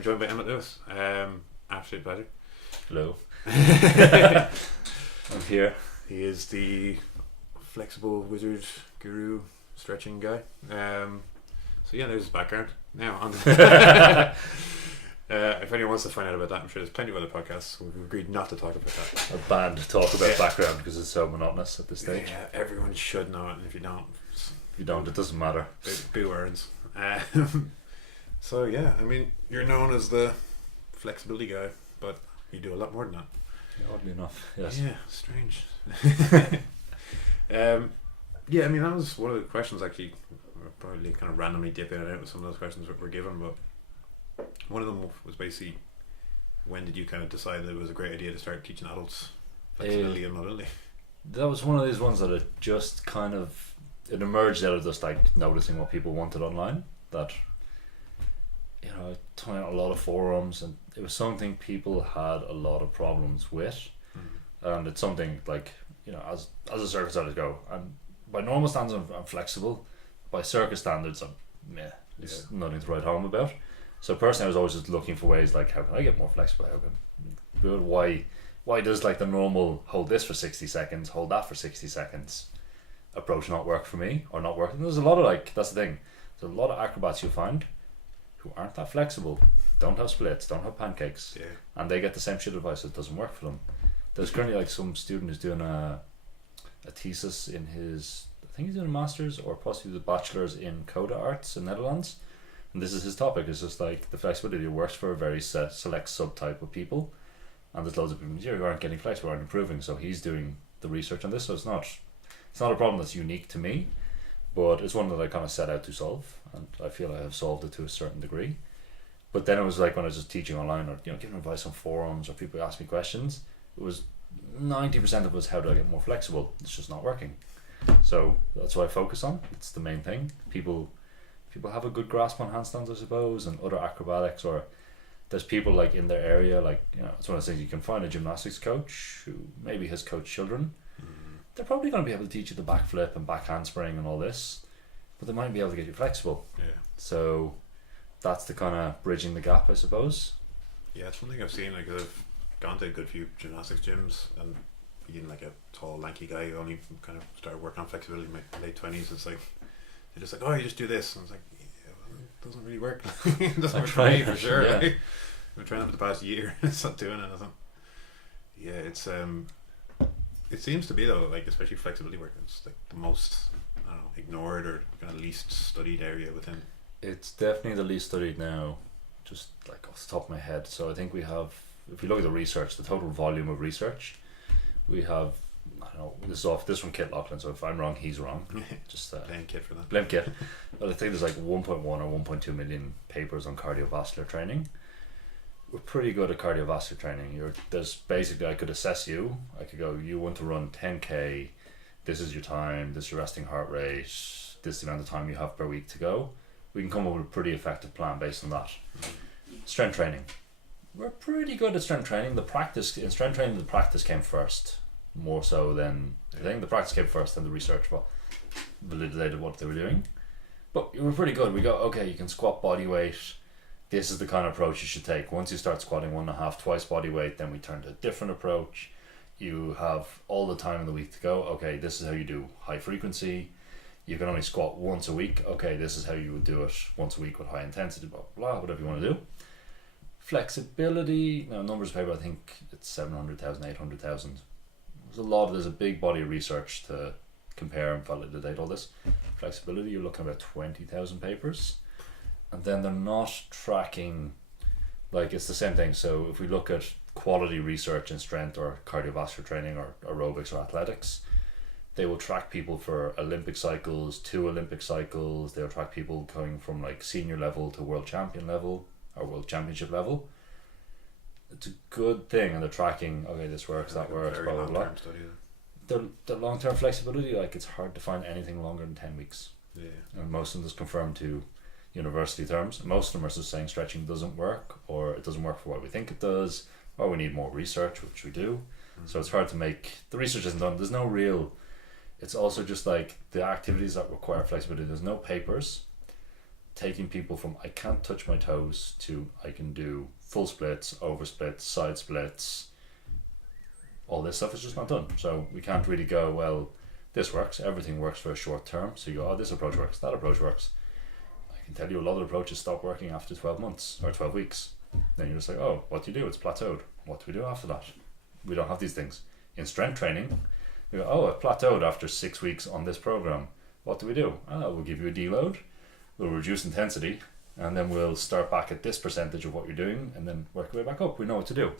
I'm joined by Emmet Louis. Absolute pleasure. Hello. I'm here. He is the flexible wizard guru stretching guy. So yeah, there's his background. Now on if anyone wants to find out about that, I'm sure there's plenty of other podcasts. We've agreed not to talk about that. A banned to talk about background because it's so monotonous at this stage. Yeah, everyone should know it, and if you don't, it doesn't matter. Boo earns. So yeah, I mean, you're known as the flexibility guy, but you do a lot more than that. Oddly enough, yes. Yeah, strange. Yeah, I mean, that was one of the questions. Actually, we're probably kind of randomly dip in and out with some of those questions that were given, but one of them was basically, when did you kind of decide that it was a great idea to start teaching adults flexibility and mobility? That was one of these ones that it just kind of, it emerged out of just like noticing what people wanted online. That, you know, I out a lot of forums, and it was something people had a lot of problems with. And it's something like, you know, as a circus artist go, and by normal standards I'm flexible, by circus standards I'm meh, there's nothing to write home about. So personally I was always just looking for ways like, how can I get more flexible, how can why does like the normal hold this for 60 seconds, hold that for 60 seconds approach not work for me, or not work? And there's a lot of like, that's the thing, there's a lot of acrobats you'll find who aren't that flexible, don't have splits, don't have pancakes, and they get the same shit advice that doesn't work for them. There's currently like some student who's doing a thesis in his, I think he's doing a master's or possibly the bachelor's in Coda Arts in Netherlands, and this is his topic. It's just like the flexibility works for a very select subtype of people, and there's loads of people who aren't getting flexible, aren't improving, so he's doing the research on this. So it's not a problem that's unique to me, but it's one that I kind of set out to solve, and I feel I have solved it to a certain degree. But then it was like when I was just teaching online, or you know, giving advice on forums, or people ask me questions, it was 90% of it was, how do I get more flexible? It's just not working. So that's what I focus on. It's the main thing. People have a good grasp on handstands, I suppose, and other acrobatics, or there's people like in their area, like, you know, it's one of those things. You can find a gymnastics coach who maybe has coached children. They're probably going to be able to teach you the backflip and back handspring and all this, but they might be able to get you flexible. So that's the kind of bridging the gap, I suppose. Yeah, it's one thing I've seen. Like, I've gone to a good few gymnastics gyms, and being like a tall, lanky guy who only kind of started working on flexibility in my late 20s, it's like they're just like, oh, you just do this, and it's like, yeah, well, it doesn't really work. It doesn't work for me, for sure. Yeah. Right? I've been training for the past year. It's not doing anything. Yeah, it's it seems to be though, like especially flexibility work, it's like the most, I don't know, ignored or kind of least studied area within. It's definitely the least studied now, just like off the top of my head. So I think we have, if you look at the research, the total volume of research, we have, I don't know, this from Kit Lachlan, so if I'm wrong, he's wrong. Just blame Kit for that. Blame Kit. But I think there's like 1.1 or 1.2 million papers on cardiovascular training. We're pretty good at cardiovascular training. There's basically, I could assess you. I could go, you want to run 10k, this is your time, this is your resting heart rate, this is the amount of time you have per week to go. We can come up with a pretty effective plan based on that. Strength training. We're pretty good at strength training. The practice came first, more so than I think the practice came first, than the research validated what they were doing. But we're pretty good. We go, okay, you can squat body weight. This is the kind of approach you should take. Once you start squatting 1.5, twice body weight, then we turn to a different approach. You have all the time in the week to go. Okay, this is how you do high frequency. You can only squat once a week. Okay, this is how you would do it once a week with high intensity, blah, blah, blah, whatever you want to do. Flexibility, now numbers of paper, I think it's 700,000, 800,000. There's a big body of research to compare and validate all this. Flexibility, you're looking at about 20,000 papers. And then they're not tracking, like, it's the same thing. So if we look at quality research in strength or cardiovascular training or aerobics or athletics, they will track people for Olympic cycles, 2 Olympic cycles. They'll track people going from like senior level to world champion level or world championship level. It's a good thing, and they're tracking, okay, this works, that works, blah, blah, blah. The long-term flexibility, like, it's hard to find anything longer than 10 weeks. And most of them is confirmed to university terms. Most of them are just saying stretching doesn't work, or it doesn't work for what we think it does, or we need more research, which we do. So it's hard to make, the research isn't done. There's no real, it's also just like the activities that require flexibility. There's no papers taking people from I can't touch my toes to I can do full splits, over splits, side splits. All this stuff is just not done. So we can't really go, well, this works, everything works for a short term. So you go, oh, this approach works, that approach works. I can tell you a lot of approaches stop working after 12 months or 12 weeks. Then you're just like, oh, what do you do? It's plateaued. What do we do after that? We don't have these things. In strength training, we go, oh, it plateaued after 6 weeks on this program. What do we do? Oh, we'll give you a deload, we'll reduce intensity, and then we'll start back at this percentage of what you're doing and then work our way back up. We know what to do.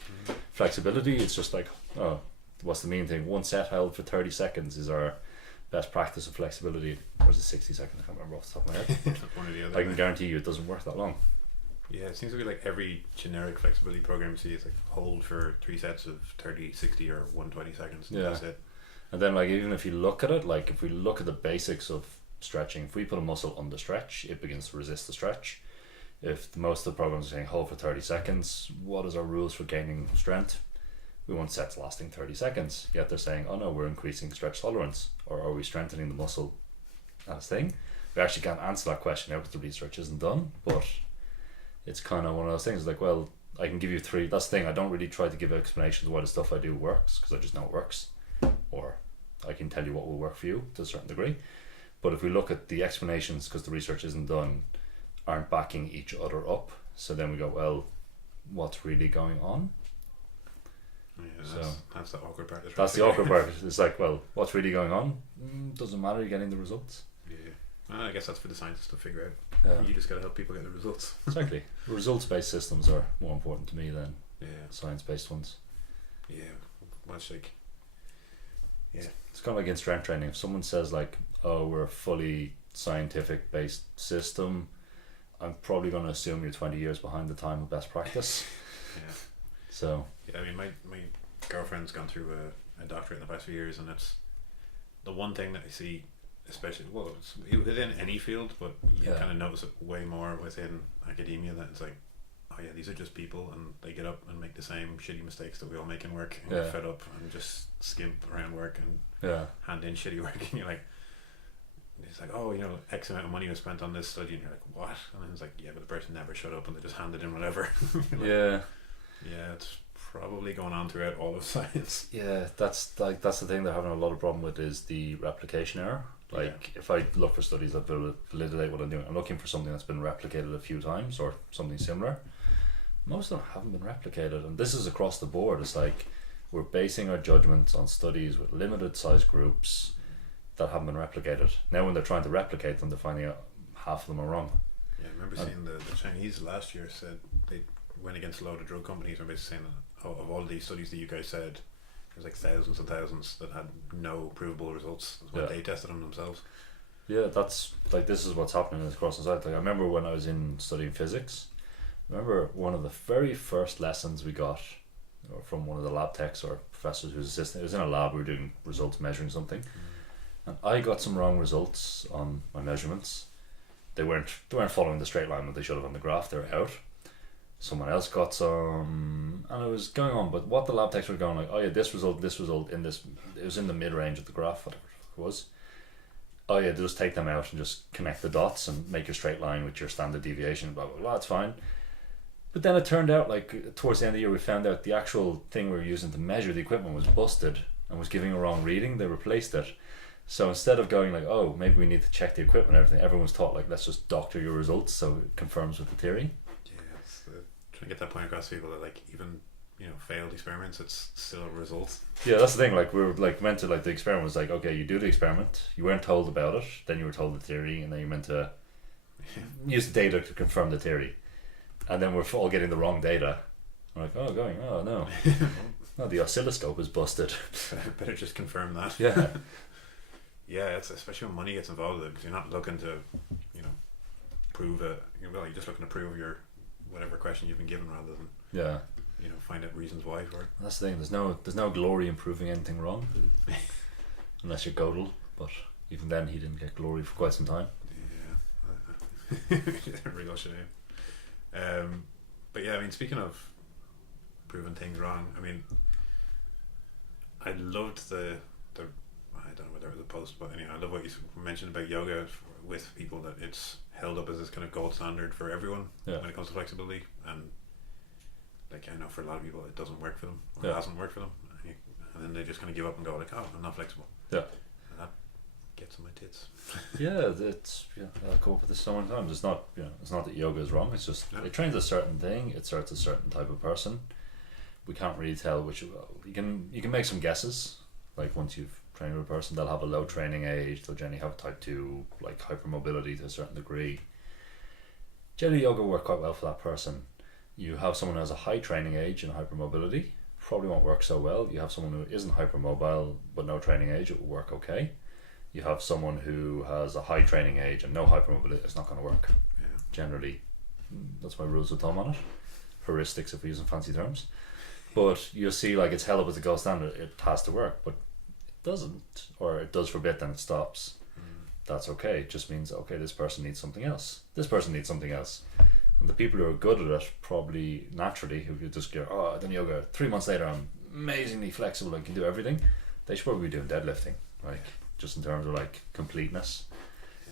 Flexibility, it's just like, oh, what's the main thing? One set held for 30 seconds is our best practice of flexibility. Or is it 60 seconds? I can't remember off the top of my head. One or the other. I can guarantee you it doesn't work that long. Yeah, it seems to be like every generic flexibility program you see is like hold for 3 sets of 30, 60 or 120 seconds. Yeah. That's it. And then, like, even if you look at it, like, if we look at the basics of stretching, if we put a muscle under stretch, it begins to resist the stretch. If most of the programs are saying hold for 30 seconds, what is our rules for gaining strength? We want sets lasting 30 seconds. Yet they're saying, oh no, we're increasing stretch tolerance. Or are we strengthening the muscle as thing? We actually can't answer that question now because the research isn't done. But it's kind of one of those things like, well, I can give you 3. That's the thing. I don't really try to give explanations why the stuff I do works because I just know it works. Or I can tell you what will work for you to a certain degree. But if we look at the explanations, because the research isn't done, aren't backing each other up. So then we go, well, what's really going on? Yeah, that's the awkward part. That's the awkward part. It's like, well, what's really going on? Doesn't matter, you're getting the results. Yeah. Well, I guess that's for the scientists to figure out. Yeah. You just got to help people get the results. Exactly. Results-based systems are more important to me than Yeah. science-based ones. Yeah. Much like. Yeah. It's kind of like in strength training. If someone says like, oh, we're a fully scientific-based system, I'm probably going to assume you're 20 years behind the time of best practice. Yeah. So. Yeah, I mean, my girlfriend's gone through a doctorate in the past few years, and it's the one thing that I see, especially, well, it's within any field, but you kind of notice it way more within academia, that it's like, oh yeah, these are just people, and they get up and make the same shitty mistakes that we all make in work, and get fed up and just skimp around work and hand in shitty work, and you're like, it's like, oh, you know, X amount of money was spent on this study, and you're like, what? And then it's like, yeah, but the person never shut up, and they just handed in whatever. Like, yeah, it's probably going on throughout all of science. Yeah, that's the thing they're having a lot of problem with is the replication error. Like, if I look for studies that validate what I'm doing, I'm looking for something that's been replicated a few times or something similar. Most of them haven't been replicated, and this is across the board. It's like we're basing our judgments on studies with limited size groups that haven't been replicated. Now when they're trying to replicate them, they're finding out half of them are wrong. Yeah, I remember seeing the Chinese last year said they went against a load of drug companies and basically saying that of all these studies that you guys said, there's like thousands and thousands that had no provable results when they tested them themselves. Yeah, that's like, this is what's happening across the site. Like, I remember when I was in studying physics, I remember one of the very first lessons we got from one of the lab techs or professors who's assistant. It was in a lab, we were doing results measuring something, and I got some wrong results on my measurements. They weren't following the straight line that they should have on the graph. They were out. Someone else got some, and it was going on. But what the lab techs were going like, oh yeah, this result in this, it was in the mid range of the graph, whatever it was. Oh yeah, just take them out and just connect the dots and make a straight line with your standard deviation. Blah blah blah. That's fine. But then it turned out, like, towards the end of the year, we found out the actual thing we were using to measure the equipment was busted and was giving a wrong reading. They replaced it. So instead of going like, oh, maybe we need to check the equipment and everything, everyone's taught like, let's just doctor your results so it confirms with the theory. Trying to get that point across to people that, like, even, you know, failed experiments, it's still a result. Yeah, that's the thing. Like, we were like meant to, like, the experiment was like, okay, you do the experiment, you weren't told about it, then you were told the theory, and then you meant to use the data to confirm the theory, and then we're all getting the wrong data. I'm like, oh no, no, the oscilloscope is busted. Better just confirm that. Yeah. Yeah, it's especially when money gets involved, because you're not looking to, you know, prove it. You're just looking to prove your whatever question you've been given, rather than you know, find out reasons why for it. That's the thing. There's no glory in proving anything wrong, unless you're Gödel. But even then, he didn't get glory for quite some time. Yeah, real shame. But yeah, I mean, speaking of proving things wrong, I mean, I loved the I don't know whether it was a post, but anyway, I love what you mentioned about yoga with people, that it's held up as this kind of gold standard for everyone Yeah. when it comes to flexibility, and like I know for a lot of people it doesn't work for them, or Yeah. it hasn't worked for them, and then they just kind of give up and go like, oh, I'm not flexible. Yeah. And that gets on my tits. Yeah, it's I've come up with this so many times. It's not it's not that yoga is wrong. It's just No. it trains a certain thing. It serves a certain type of person. We can't really tell which. You can make some guesses. Like once you've trained with a person, they'll have a low training age. They'll generally have type 2, like hypermobility to a certain degree. Generally, yoga will work quite well for that person. You have someone who has a high training age and hypermobility, probably won't work so well. You have someone who isn't hypermobile but no training age, it will work okay. You have someone who has a high training age and no hypermobility, it's not going to work. Yeah. Generally, that's my rules of thumb on it. Heuristics, if we're using fancy terms. But you'll see, like, it's held up as a gold standard. It has to work, but it doesn't, or it does for a bit, then it stops. That's okay. It just means, okay, this person needs something else. This person needs something else. And the people who are good at it, probably naturally, if you just go, oh, I've done yoga, 3 months later I'm amazingly flexible and can do everything, they should probably be doing deadlifting, like, just in terms of like completeness.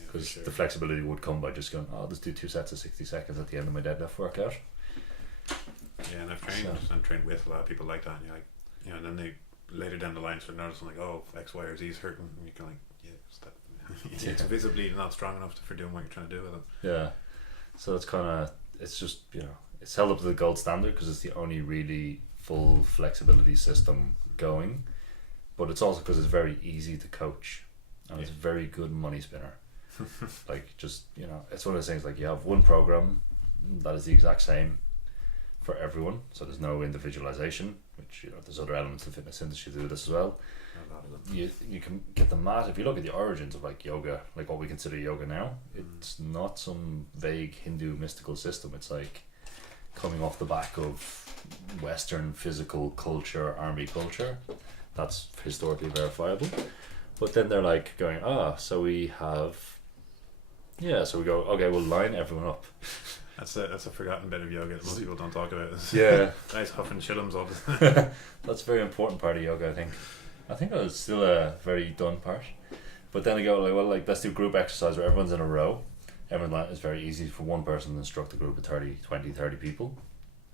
Because sure. the flexibility would come by just going, oh, I'll just do 2 sets of 60 seconds at the end of my deadlift workout. Yeah, and I've trained with a lot of people like that, and you're like, and then they later down the line start noticing like, oh, X, Y, or Z is hurting, and you can like, yeah, it's that. It's visibly not strong enough for doing what you're trying to do with them. Yeah, so it's kind of, it's just, it's held up to the gold standard because it's the only really full flexibility system going, but it's also because it's very easy to coach, and it's a very good money spinner. Like, just, it's one of those things, like, you have one program that is the exact same for everyone, so there's no individualization, which there's other elements of the fitness industry to do this as well. You can get the mat. If you look at the origins of like yoga, like what we consider yoga now, it's not some vague Hindu mystical system. It's like coming off the back of Western physical culture, army culture. That's historically verifiable. But then they're like going, so we have, so we go, okay, we'll line everyone up. That's a forgotten bit of yoga that most people don't talk about. Yeah. Nice huffing shillums all the time. That's a very important part of yoga, I think. I think it's still a very done part. But then I go, like, well, like, let's do group exercise where everyone's in a row. It's very easy for one person to instruct a group of 30 people.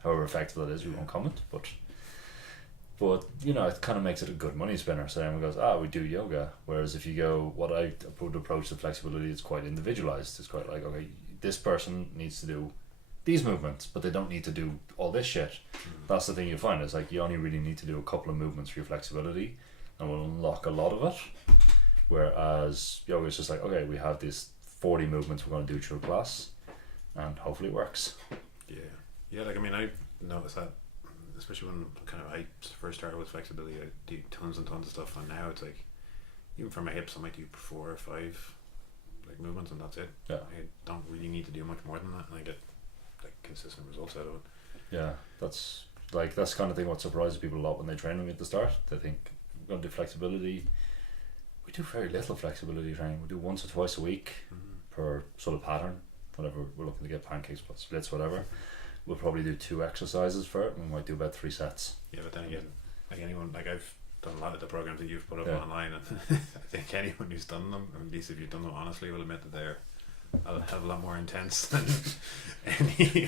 However effective that is, we won't comment. But it kind of makes it a good money spinner. So everyone goes, we do yoga. Whereas if you go, what I would approach to flexibility, it's quite individualized. It's quite like, okay, this person needs to do these movements, but they don't need to do all this shit. That's the thing you find. It's like you only really need to do a couple of movements for your flexibility, and will unlock a lot of it. Whereas yoga is just like, okay, we have these 40 movements we're going to do through a class, and hopefully it works. Yeah. Like, I mean, I've noticed that, especially when I first started with flexibility, I do tons and tons of stuff, and now it's like, even for my hips, I might do 4 or 5 like movements, and that's it. Yeah. I don't really need to do much more than that, and I get like consistent results out of it. Yeah, that's kind of thing what surprises people a lot when they train with me at the start. They think we're going to do flexibility. We do very little flexibility training. We do once or twice a week per sort of pattern, whatever we're looking to get, pancakes, splits, whatever. We'll probably do 2 exercises for it, and we might do about 3 sets. Yeah, but then again, like anyone, like I've done a lot of the programs that you've put up Yeah. online, and I think anyone who's done them, or at least if you've done them honestly, will admit that they're a hell of a lot more intense than any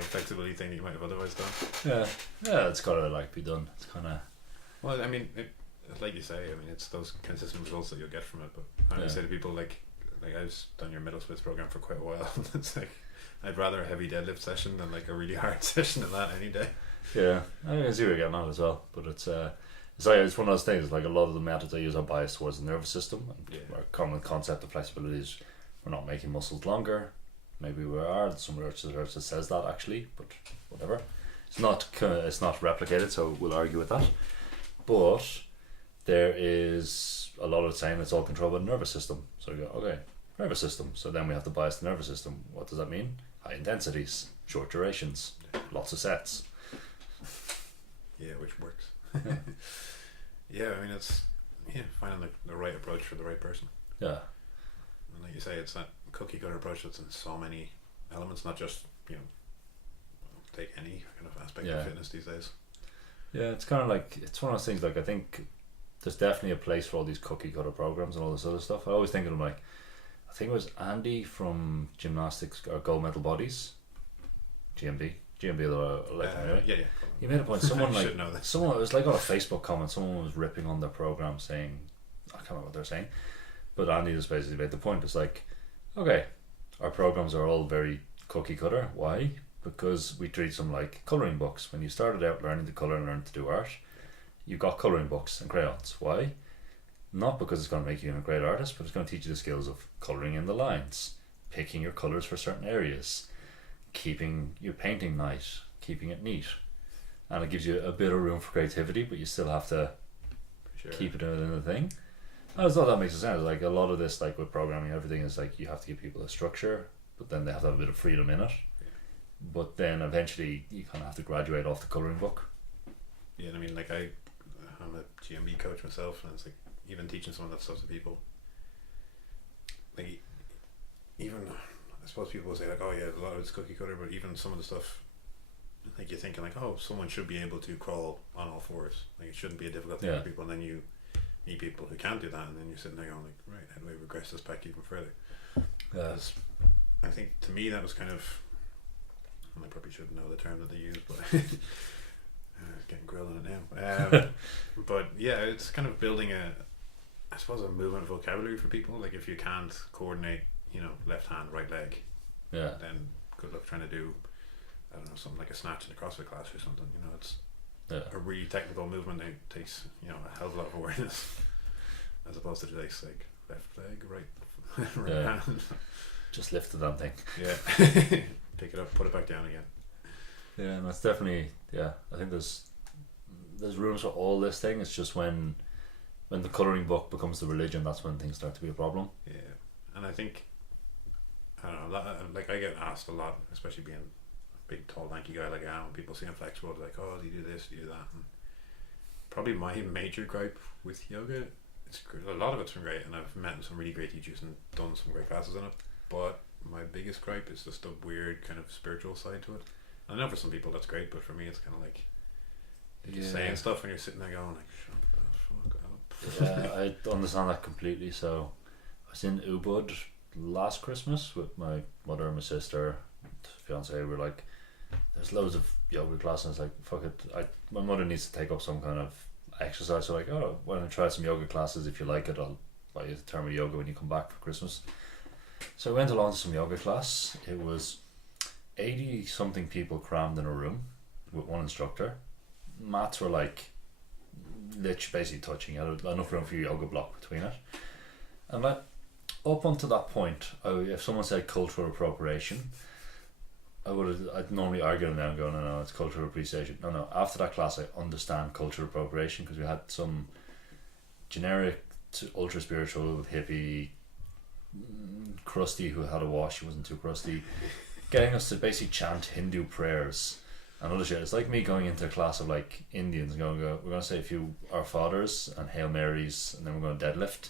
flexibility thing that you might have otherwise done. Yeah, it's gotta like be done. It's kind of, well, I mean, like you say, I mean, it's those consistent results that you'll get from it. But I always say to people, like I've done your middle splits program for quite a while. It's like, I'd rather a heavy deadlift session than like a really hard session than that any day. yeah, I mean, I see what you're getting at as well, but it's it's one of those things. Like, a lot of the methods I use are biased towards the nervous system. And our common concept of flexibility is we're not making muscles longer. Maybe we are. There's some research that says that actually, but whatever. It's not replicated, so we'll argue with that. But there is a lot of saying it's all controlled by the nervous system. So we go, okay, nervous system. So then we have to bias the nervous system. What does that mean? High intensities, short durations, lots of sets. Yeah, which works. Yeah, I mean, it's finding the right approach for the right person. Yeah. And like you say, it's that cookie cutter approach that's in so many elements, not just take any kind of aspect of fitness these days. Yeah, it's kind of like, it's one of those things, like, I think there's definitely a place for all these cookie cutter programs and all this other stuff. I always think of them like, I think it was Andy from Gymnastics or Gold Medal Bodies, GMB, anyway. Yeah. He made a point. Someone I like should know that. someone, it was like on a Facebook comment. Someone was ripping on their program, saying, I can't remember what they're saying, but Andy just basically made the point. It's like, okay, our programs are all very cookie cutter. Why? Because we treat them like colouring books. When you started out learning to colour and learning to do art, you got colouring books and crayons. Why? Not because it's going to make you a great artist, but it's going to teach you the skills of colouring in the lines, picking your colours for certain areas, keeping your painting nice, keeping it neat. And it gives you a bit of room for creativity, but you still have to keep it within the thing. I just thought that makes sense. Like a lot of this, like with programming, everything is like you have to give people a structure, but then they have to have a bit of freedom in it. But then eventually you kind of have to graduate off the colouring book. Yeah, I mean, like I'm a GMB coach myself, and it's like even teaching some of that stuff to people. Like even I suppose people will say like, oh yeah, a lot of it's cookie cutter, but even some of the stuff, like you're thinking like, oh, someone should be able to crawl on all fours. Like it shouldn't be a difficult thing for people, and then you meet people who can't do that, and then you're sitting there going like, right, how do I regress this back even further? Because I think to me that was kind of, and I probably shouldn't know the term that they use, but getting grilled on it now. But yeah, it's kind of building I suppose a movement vocabulary for people. Like if you can't coordinate, left hand, right leg, then good luck trying to do, I don't know, something like a snatch in a CrossFit class or something. It's a really technical movement that takes, a hell of a lot of awareness, as opposed to just like left leg, right hand. Just lift the damn thing. Yeah. Pick it up, put it back down again. Yeah, and that's definitely, I think there's rooms for all this thing. It's just when the colouring book becomes the religion, that's when things start to be a problem. Yeah, and I think, I don't know, like I get asked a lot, especially being a big, tall, lanky guy like I am, when people see I'm flexible, they're like, oh, do you do this, do you do that? And probably my major gripe with yoga, a lot of it's been great, and I've met some really great teachers and done some great classes in it, but my biggest gripe is just the weird kind of spiritual side to it. I know for some people that's great, but for me it's kind of like you're just saying stuff and you're sitting there going like, shut the fuck up. I understand that completely. So I was in Ubud last Christmas with my mother and my sister and fiance. We were like, there's loads of yoga classes. Like, fuck it, my mother needs to take up some kind of exercise. So like, oh, why don't I try some yoga classes? If you like it, I'll buy you the term of yoga when you come back for Christmas. So I went along to some yoga class. It was 80 something people crammed in a room with one instructor. Mats were like literally basically touching. You had enough room for your yoga block between it. And like up until that point, if someone said cultural appropriation, I'd normally argue them now and go, no, it's cultural appreciation. No, after that class I understand cultural appropriation, because we had some generic to ultra spiritual with hippie crusty who had a wash, he wasn't too crusty, getting us to basically chant Hindu prayers and other shit. It's like me going into a class of like Indians and we're going to say a few Our Fathers and Hail Marys, and then we're going to deadlift.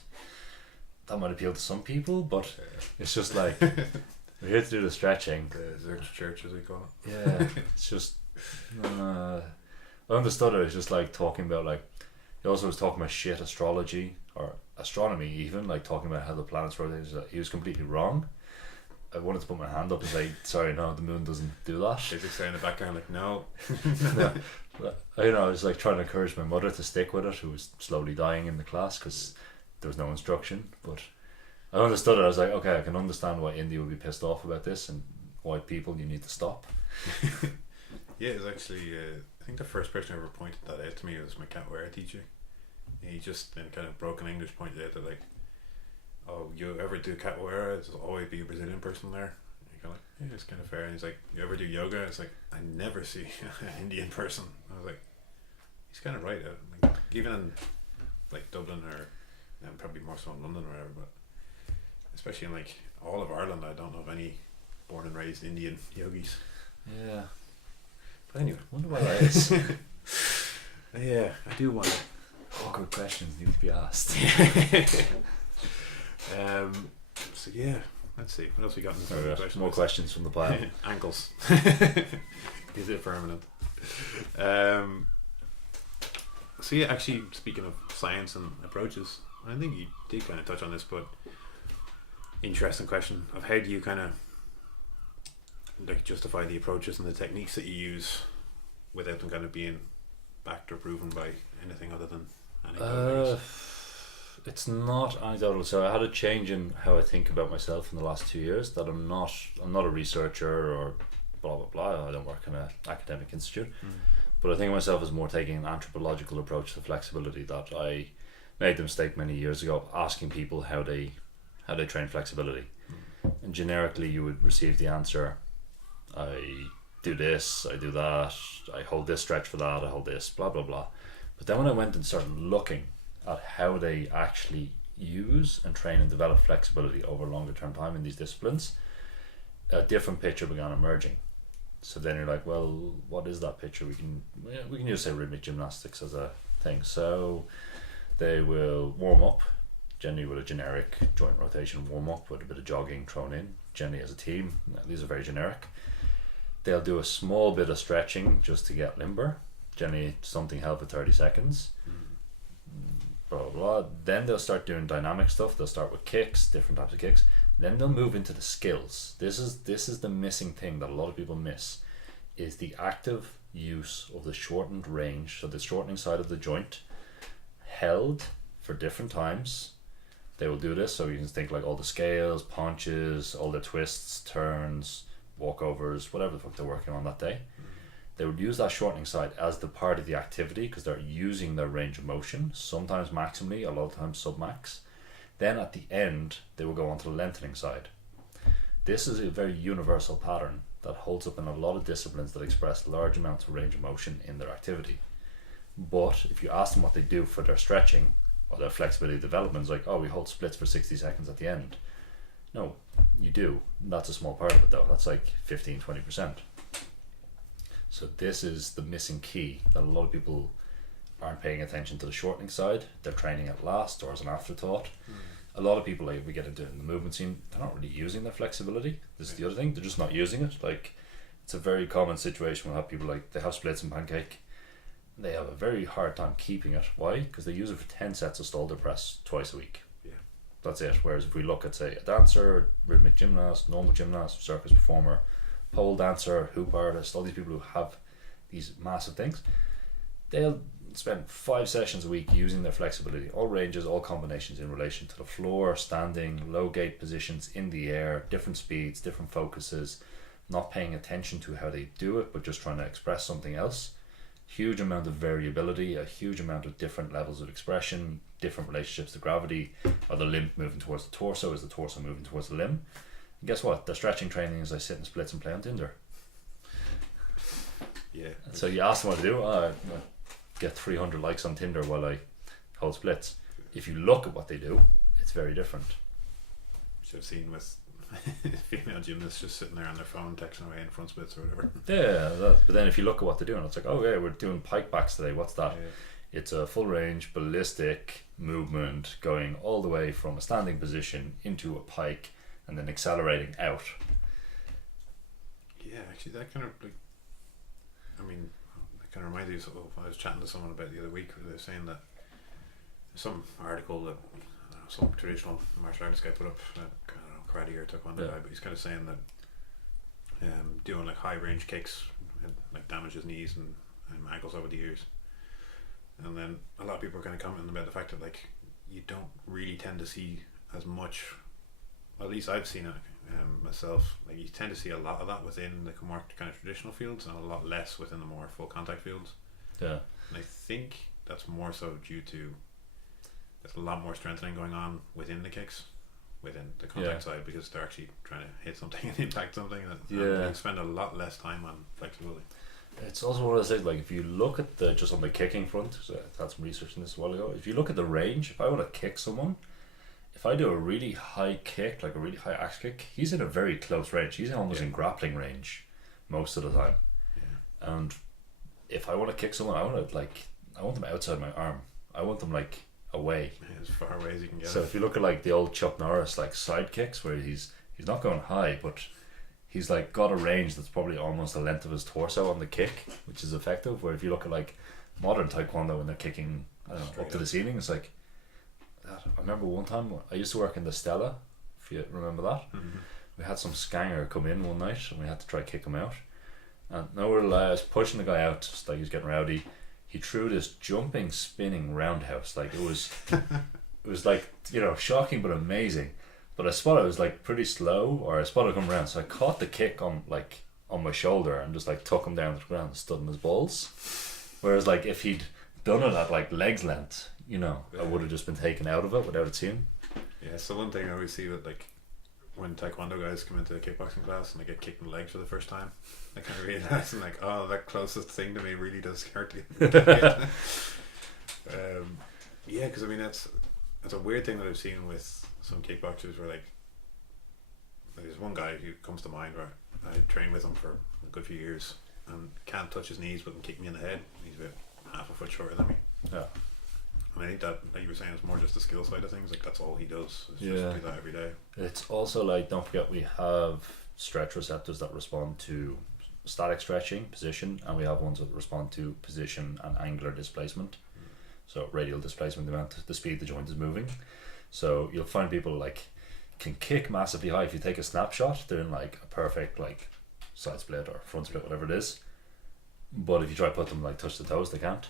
That might appeal to some people, but it's just like we're here to do the stretching. The Zerch Church, as we call it. Yeah, it's just I understood it. It's just like talking about, like, he also was talking about shit astrology or astronomy, even like talking about how the planets rotate. He was completely wrong. I wanted to put my hand up and say, sorry, no, the moon doesn't do that. Physics there in the background like, no. Yeah. But, I was like trying to encourage my mother to stick with it, who was slowly dying in the class because there was no instruction. But I understood it. I was like, okay, I can understand why India would be pissed off about this, and white people, you need to stop. Yeah, it was actually I think the first person who ever pointed that out to me was my capoeira teacher. He just, in kind of broken English, pointed out that like, oh, you ever do capoeira, there's always be a Brazilian person there. And you go like, yeah, it's kind of fair. And he's like, you ever do yoga? It's like, I never see an Indian person. I was like, he's kind of right. Like, even in like Dublin or probably more so in London or whatever, but especially in like all of Ireland, I don't know of any born and raised Indian yogis. Yeah. But anyway, wonder why that is. Yeah, I do wonder. Awkward questions need to be asked. So yeah, let's see what else we got in the questions. More questions from the pile. Ankles. Is it permanent? So yeah, actually, speaking of science and approaches, I think you did kind of touch on this, but interesting question of how do you kind of like justify the approaches and the techniques that you use without them kind of being backed or proven by anything other than anecdotal. It's not anecdotal. So I had a change in how I think about myself in the last 2 years. That I'm not a researcher or blah blah blah. I don't work in an academic institute, but I think of myself as more taking an anthropological approach to flexibility. That I made the mistake many years ago of asking people how they train flexibility, and generically you would receive the answer, I do this, I do that, I hold this stretch for that, I hold this, blah blah blah. But then when I went and started looking at how they actually use and train and develop flexibility over a longer term time in these disciplines, a different picture began emerging. So then you're like, well, what is that picture? We can just say rhythmic gymnastics as a thing. So they will warm up, generally with a generic joint rotation warm up with a bit of jogging thrown in, generally as a team. These are very generic. They'll do a small bit of stretching just to get limber, generally something held for 30 seconds. Blah, blah, blah. Then they'll start doing dynamic stuff. They'll start with kicks, different types of kicks. Then they'll move into the skills. This is the missing thing that a lot of people miss, is the active use of the shortened range, so the shortening side of the joint, held for different times. They will do this, so you can think like all the scales, punches, all the twists, turns, walkovers, whatever the fuck they're working on that day. They would use that shortening side as the part of the activity because they're using their range of motion, sometimes maximally, a lot of times sub-max. Then at the end, they will go on to the lengthening side. This is a very universal pattern that holds up in a lot of disciplines that express large amounts of range of motion in their activity. But if you ask them what they do for their stretching or their flexibility development, it's like, oh, we hold splits for 60 seconds at the end. No, you do. That's a small part of it though. That's like 15-20%. So this is the missing key, that a lot of people aren't paying attention to the shortening side. They're training at last or as an afterthought. A lot of people, like we get into in the movement scene, they're not really using their flexibility. This is the other thing, they're just not using it. Like, it's a very common situation. We'll have people like, they have splits and pancake. They have a very hard time keeping it. Why? Because they use it for 10 sets of shoulder press twice a week. Yeah. That's it. Whereas if we look at, say, a dancer, rhythmic gymnast, normal gymnast, circus performer, pole dancer, hoop artist, all these people who have these massive things, they'll spend 5 sessions a week using their flexibility, all ranges, all combinations in relation to the floor, standing, low gate positions, in the air, different speeds, different focuses, not paying attention to how they do it but just trying to express something else. Huge amount of variability, a huge amount of different levels of expression, different relationships to gravity. Are the limb moving towards the torso? Is the torso moving towards the limb? And guess what? The stretching training is I sit in splits and play on Tinder. Yeah. So you ask them what to do, I get 300 likes on Tinder while I hold splits. If you look at what they do, it's very different. So I've seen with female gymnasts just sitting there on their phone texting away in front splits or whatever. Yeah, but then if you look at what they're doing, it's like, oh yeah, we're doing pike backs today. What's that? Yeah. It's a full range ballistic movement going all the way from a standing position into a pike and then accelerating out. Yeah, actually that kind of like, I mean, that kind of reminds me of I was chatting to someone about the other week where they were saying that some article that some traditional martial artist guy put up, I don't know, karate or taekwondo guy, but he's kind of saying that doing like high range kicks like damages knees and ankles over the years. And then a lot of people are kind of commenting about the fact that like you don't really tend to see as much, at least I've seen it myself, like you tend to see a lot of that within the more kind of traditional fields and a lot less within the more full contact fields. Yeah. And I think that's more so due to there's a lot more strengthening going on within the kicks, within the contact side, because they're actually trying to hit something and impact something, and they spend a lot less time on flexibility. It's also what I said, like if you look at the just on the kicking front, so I had some research on this a while ago, if you look at the range, if I want to kick someone, if I do a really high kick, like a really high axe kick, he's in a very close range. He's almost in grappling range most of the time. Yeah. And if I want to kick someone, I want them outside my arm. I want them like away. Yeah, as far away as you can get. So if you look at like the old Chuck Norris like side kicks where he's not going high, but he's like got a range that's probably almost the length of his torso on the kick, which is effective. Where if you look at like modern taekwondo when they're kicking, I don't know, up to the ceiling, it's like, I remember one time I used to work in the Stella if you remember that. Mm-hmm. We had some scanger come in one night and we had to try to kick him out. And no word of a lie, I was pushing the guy out, just like he was getting rowdy. He threw this jumping, spinning roundhouse. Like it was like, you know, shocking but amazing. But I spotted it was like pretty slow, or I spotted it come around, so I caught the kick on my shoulder and just like took him down to the ground and stood on his balls. Whereas like if he'd done it at like legs length, you know, I would have just been taken out of it without it seeing. Yeah, so one thing I always see with like when taekwondo guys come into a kickboxing class and they get kicked in the legs for the first time, they kind of realise and like, oh, that closest thing to me really does hurt to get. Yeah, because I mean that's a weird thing that I've seen with some kickboxers where like there's one guy who comes to mind where I trained with him for a good few years and can't touch his knees but can kick me in the head. He's about half a foot shorter than me. Yeah. And I think that, like you were saying, is more just the skill side of things. Like that's all he does. Is Yeah. just do that every day. It's also like, don't forget, we have stretch receptors that respond to static stretching, position, and we have ones that respond to position and angular displacement. So radial displacement, the speed the joint is moving. So you'll find people like can kick massively high. If you take a snapshot, they're in like a perfect like side split or front split, whatever it is. But if you try to put them like touch the toes, they can't.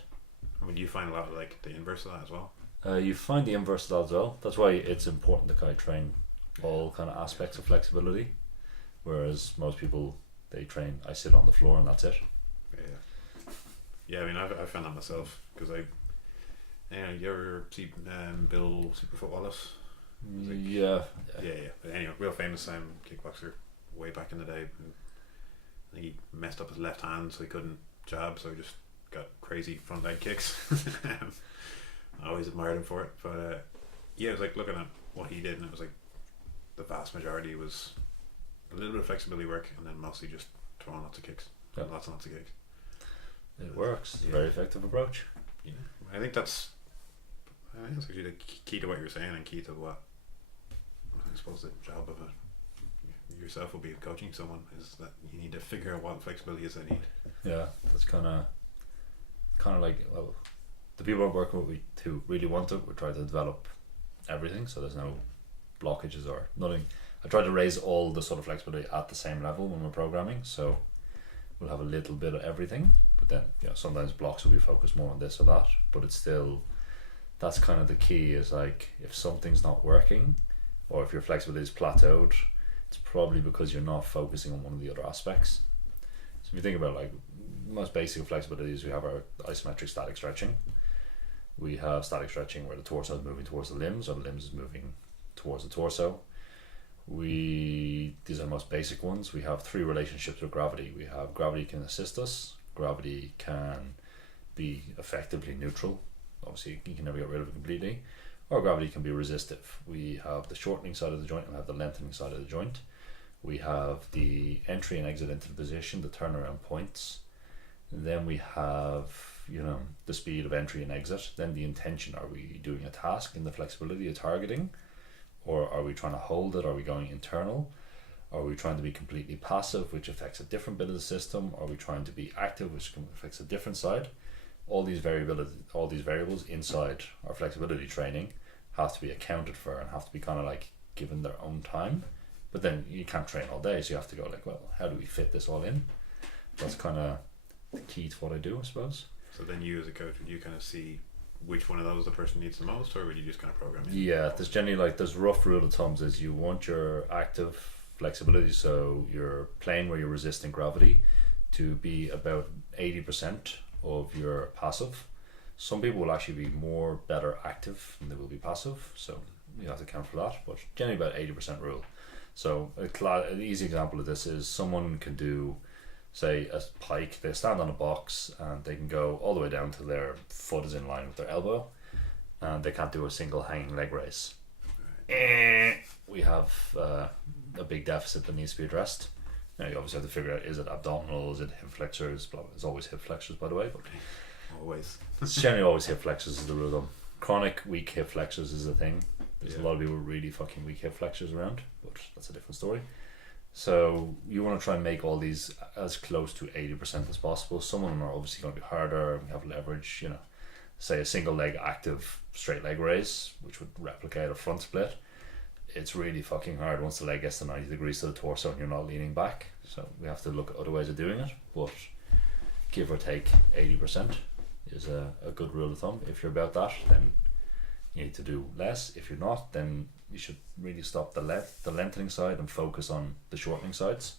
I mean, you find a lot of like the inverse of that as well. You find the inverse of that as well. That's why it's important to kind of train all kind of aspects of flexibility. Whereas most people, they train, I sit on the floor and that's it. Yeah, I mean, I've found that myself because you ever see Bill Superfoot Wallace? Like, Yeah. But anyway, real famous kickboxer way back in the day. I think he messed up his left hand, so he couldn't jab, so he just got crazy front leg kicks. I always admired him for it, but it was like looking at what he did, and it was like the vast majority was a little bit of flexibility work, and then mostly just throwing lots of kicks, lots and lots of kicks. It works. It's a very effective approach. Yeah, I think that's actually the key to what you're saying, and key to what I suppose the job of yourself will be coaching someone is that you need to figure out what flexibility is they need. Yeah, that's kind of like, well, the people I'm working with who really want it, we try to develop everything, so there's no blockages or nothing. I try to raise all the sort of flexibility at the same level when we're programming, so we'll have a little bit of everything, but then sometimes blocks will be focused more on this or that, but it's still, that's kind of the key, is like if something's not working or if your flexibility is plateaued, it's probably because you're not focusing on one of the other aspects. So if you think about like most basic flexibilities, we have our isometric static stretching. We have static stretching where the torso is moving towards the limbs or the limbs is moving towards the torso. These are the most basic ones. We have three relationships with gravity. We have gravity can assist us, gravity can be effectively neutral, obviously you can never get rid of it completely, or gravity can be resistive. We have the shortening side of the joint and we have the lengthening side of the joint. We have the entry and exit into the position, the turnaround points. And then we have, the speed of entry and exit. Then the intention, are we doing a task in the flexibility of targeting? Or are we trying to hold it? Are we going internal? Are we trying to be completely passive, which affects a different bit of the system? Are we trying to be active, which affects a different side? All these variables inside our flexibility training have to be accounted for and have to be kind of like given their own time. But then you can't train all day, so you have to go like, well, how do we fit this all in? That's kind of the key to what I do, I suppose. So then you as a coach, would you kind of see which one of those the person needs the most, or would you just kind of program it? Yeah, there's generally there's rough rule of thumbs is you want your active flexibility, so your plane where you're resisting gravity, to be about 80% of your passive. Some people will actually be better active than they will be passive, so you have to account for that, but generally about 80% rule. So an easy example of this is someone can do, say, a pike. They stand on a box and they can go all the way down to their foot is in line with their elbow, and they can't do a single hanging leg raise. We have a big deficit that needs to be addressed. Now you obviously have to figure out, is it abdominal, is it hip flexors? It's always hip flexors, by the way, but always. It's generally always hip flexors is the rule of thumb. Chronic weak hip flexors is a thing. There's a lot of people with really fucking weak hip flexors around, but that's a different story. So you want to try and make all these as close to 80% as possible. Some of them are obviously going to be harder. We have leverage, say a single leg active straight leg raise, which would replicate a front split. it's really fucking hard once the leg gets to 90 degrees to the torso and you're not leaning back. So we have to look at other ways of doing it, but give or take 80% is a good rule of thumb. If you're about that, then you need to do less. If you're not, then you should really stop the lengthening side and focus on the shortening sides.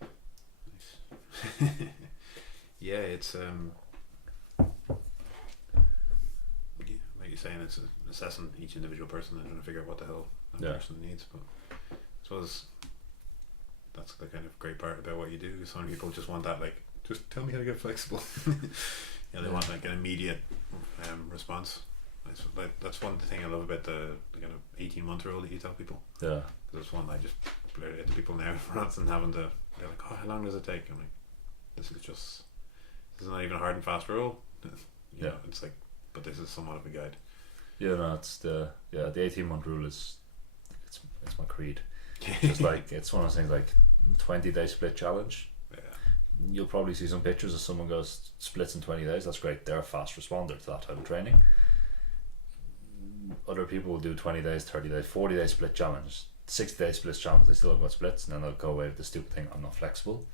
Nice. Yeah, it's like you're saying, it's assessing each individual person and trying to figure out what the hell that person needs. But I suppose that's the kind of great part about what you do. Some people just want that, like, just tell me how to get flexible. They want like an immediate response. That's one thing I love about the kind of 18-month rule that you tell people. Yeah. Because it's one I just blurt it out to people now rather than having to. They're like, oh, how long does it take? I'm like, this is not even a hard and fast rule. You know, it's like, but this is somewhat of a guide. Yeah, no, it's the 18-month rule is it's my creed. It's like, it's one of those things like 20-day split challenge. Yeah. You'll probably see some pictures of someone goes splits in 20 days. That's great. They're a fast responder to that type of training. Other people will do 20 days, 30 days, 40-day split challenge, 60-day split challenge. They still have got splits, and then they'll go away with the stupid thing, I'm not flexible.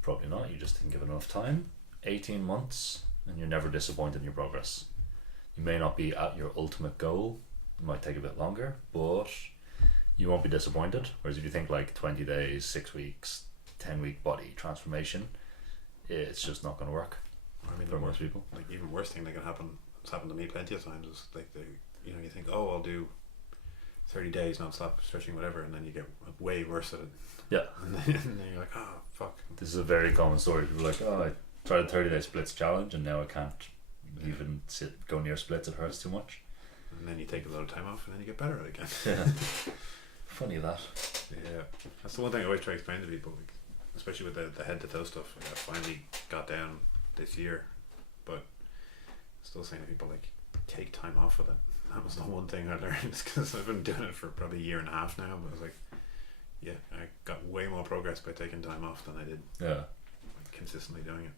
Probably not. You just didn't give it enough time. 18 months, and you're never disappointed in your progress. You may not be at your ultimate goal. It might take a bit longer, but you won't be disappointed. Whereas if you think like 20 days, 6 weeks, 10-week body transformation, it's just not going to work. I mean, for most people. Like, even worst thing that can happen, it's happened to me plenty of times, is like you think, oh, I'll do 30 days non-stop stretching, whatever, and then you get way worse at it. Yeah. And then you're like, oh, fuck. This is a very common story. People are like, oh, I tried a 30-day splits challenge and now I can't even go near splits. It hurts too much. And then you take a lot of time off and then you get better at it again. Yeah. Funny that. Yeah. That's the one thing I always try to explain to people, like, especially with the head to toe stuff. Like, I finally got down this year, but still saying to people, like, take time off with it. That was the one thing I learned, because I've been doing it for probably a year and a half now, but I was like, yeah, I got way more progress by taking time off than I did like, consistently doing it.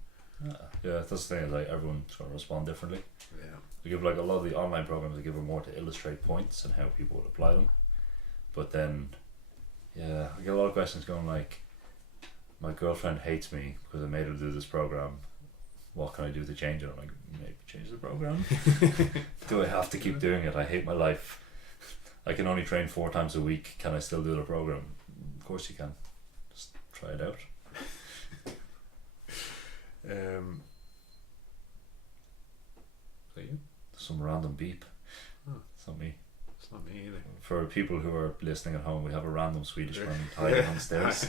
Yeah, that's the thing, like, everyone's going to respond differently. Yeah. We give, like, a lot of the online programs, we give them more to illustrate points and how people would apply them. But then, yeah, I get a lot of questions going like, my girlfriend hates me because I made her do this program. What can I do to change it? I'm like, maybe change the program. Do I have to keep doing it? I hate my life. I can only train 4 times a week. Can I still do the program? Of course you can. Just try it out. So you? Some random beep. Oh. It's not me. It's not me either. For people who are listening at home, we have a random Swedish man hiding on the stairs.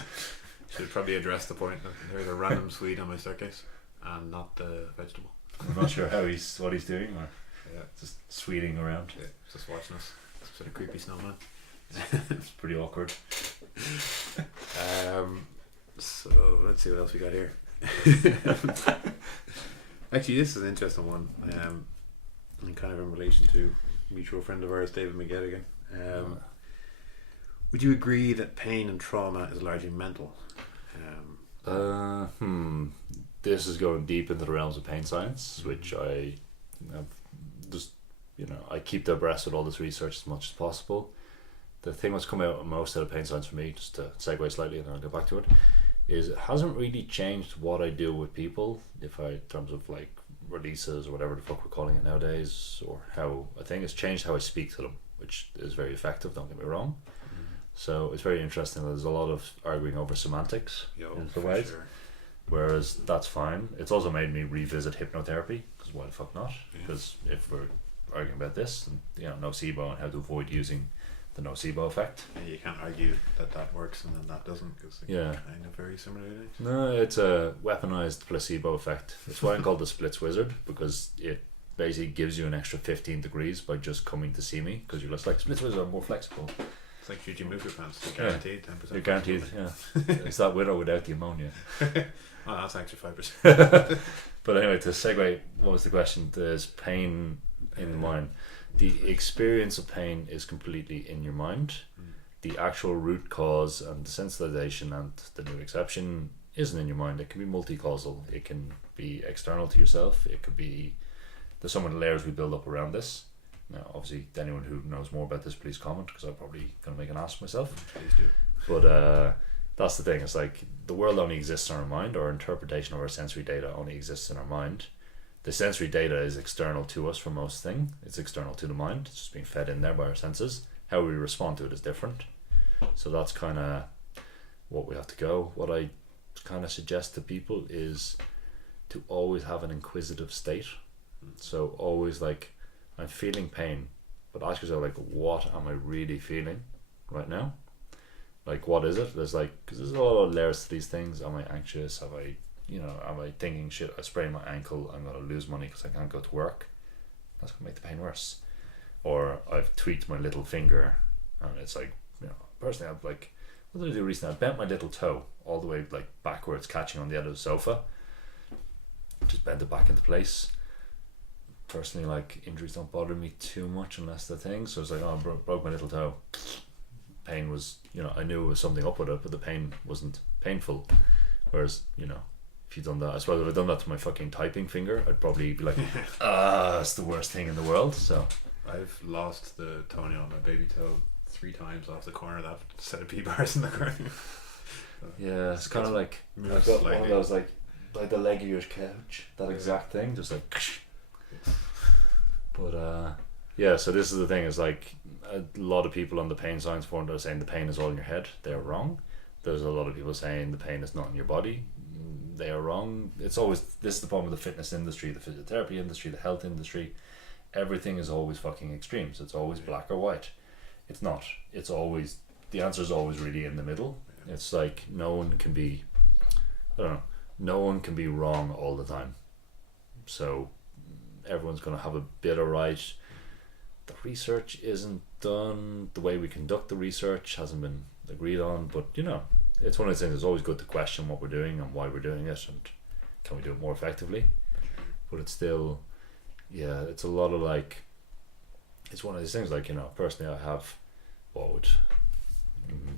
Should probably address the point that there's a random Swede on my staircase and not the vegetable. I'm not sure what he's doing, or just sweeting around. Yeah, just watching us. Sort of creepy snowman. It's pretty awkward. So let's see what else we got here. Actually, this is an interesting one. And kind of in relation to a mutual friend of ours, David McGettigan. Would you agree that pain and trauma is largely mental? This is going deep into the realms of pain science, which I have just, I keep abreast with all this research as much as possible. The thing that's come out most out of pain science for me, just to segue slightly and then I'll get back to it, is it hasn't really changed what I do with people, in terms of like releases or whatever the fuck we're calling it nowadays, or how I think it's changed how I speak to them, which is very effective, don't get me wrong. So it's very interesting that there's a lot of arguing over semantics in the ways. Sure. Whereas that's fine. It's also made me revisit hypnotherapy, because why the fuck not? Because if we're arguing about this, and nocebo and how to avoid using the nocebo effect. Yeah, you can't argue that works and then that doesn't, because they're kind of very similar. No, it's a weaponized placebo effect. It's why I'm called the Splits Wizard, because it basically gives you an extra 15 degrees by just coming to see me, because you're just like, Splits Wizard are more flexible. It's like, should you move your pants? You're guaranteed 10%. You're guaranteed, It's that with or without the ammonia. Oh, that's an extra 5%. But anyway, to segue, what was the question? There's pain in the mind. The experience of pain is completely in your mind. The actual root cause and the sensitization and the new exception isn't in your mind. It can be multi-causal. It can be external to yourself. It could be, there's so many layers we build up around this. Now, obviously, anyone who knows more about this, please comment, because I'm probably going to make an ass of myself. Please do. But that's the thing. It's like the world only exists in our mind. Our interpretation of our sensory data only exists in our mind. The sensory data is external to us for most things. It's external to the mind. It's just being fed in there by our senses. How we respond to it is different. So that's kind of what we have to go. What I kind of suggest to people is to always have an inquisitive state. So always like, I'm feeling pain, but ask yourself, like, what am I really feeling right now? Like, what is it? There's like, because there's a lot of layers to these things. Am I anxious? Am I thinking, shit, I sprained my ankle, I'm going to lose money because I can't go to work? That's going to make the pain worse. Or I've tweaked my little finger, and it's like, personally, I've like, what did I do recently? I bent my little toe all the way like backwards, catching on the edge of the sofa. Just bent it back into place. Personally, like, injuries don't bother me too much unless they're things. So it's like, oh, I broke my little toe. Pain was, I knew it was something up with it, but the pain wasn't painful. Whereas, if you'd done that, I suppose if I'd done that to my fucking typing finger, I'd probably be like, it's the worst thing in the world. So I've lost the toenail on my baby toe 3 times off the corner of that set of P-bars in the corner. Yeah, it's kind of like, I've got one of those like the leg of your couch, that exact thing, just like. But yeah, so this is the thing, is like a lot of people on the pain science forum that are saying the pain is all in your head. They're wrong. There's a lot of people saying the pain is not in your body. They are wrong. It's always, this is the problem with the fitness industry, the physiotherapy industry, the health industry. Everything is always fucking extremes. It's always black or white. It's not. It's always, the answer is always really in the middle. It's like no one can be wrong all the time. So everyone's going to have a bit of right. The research isn't done. The way we conduct the research hasn't been agreed on. But it's one of those things. It's always good to question what we're doing and why we're doing it, and can we do it more effectively. But it's still, it's a lot of like, it's one of these things like, personally I have,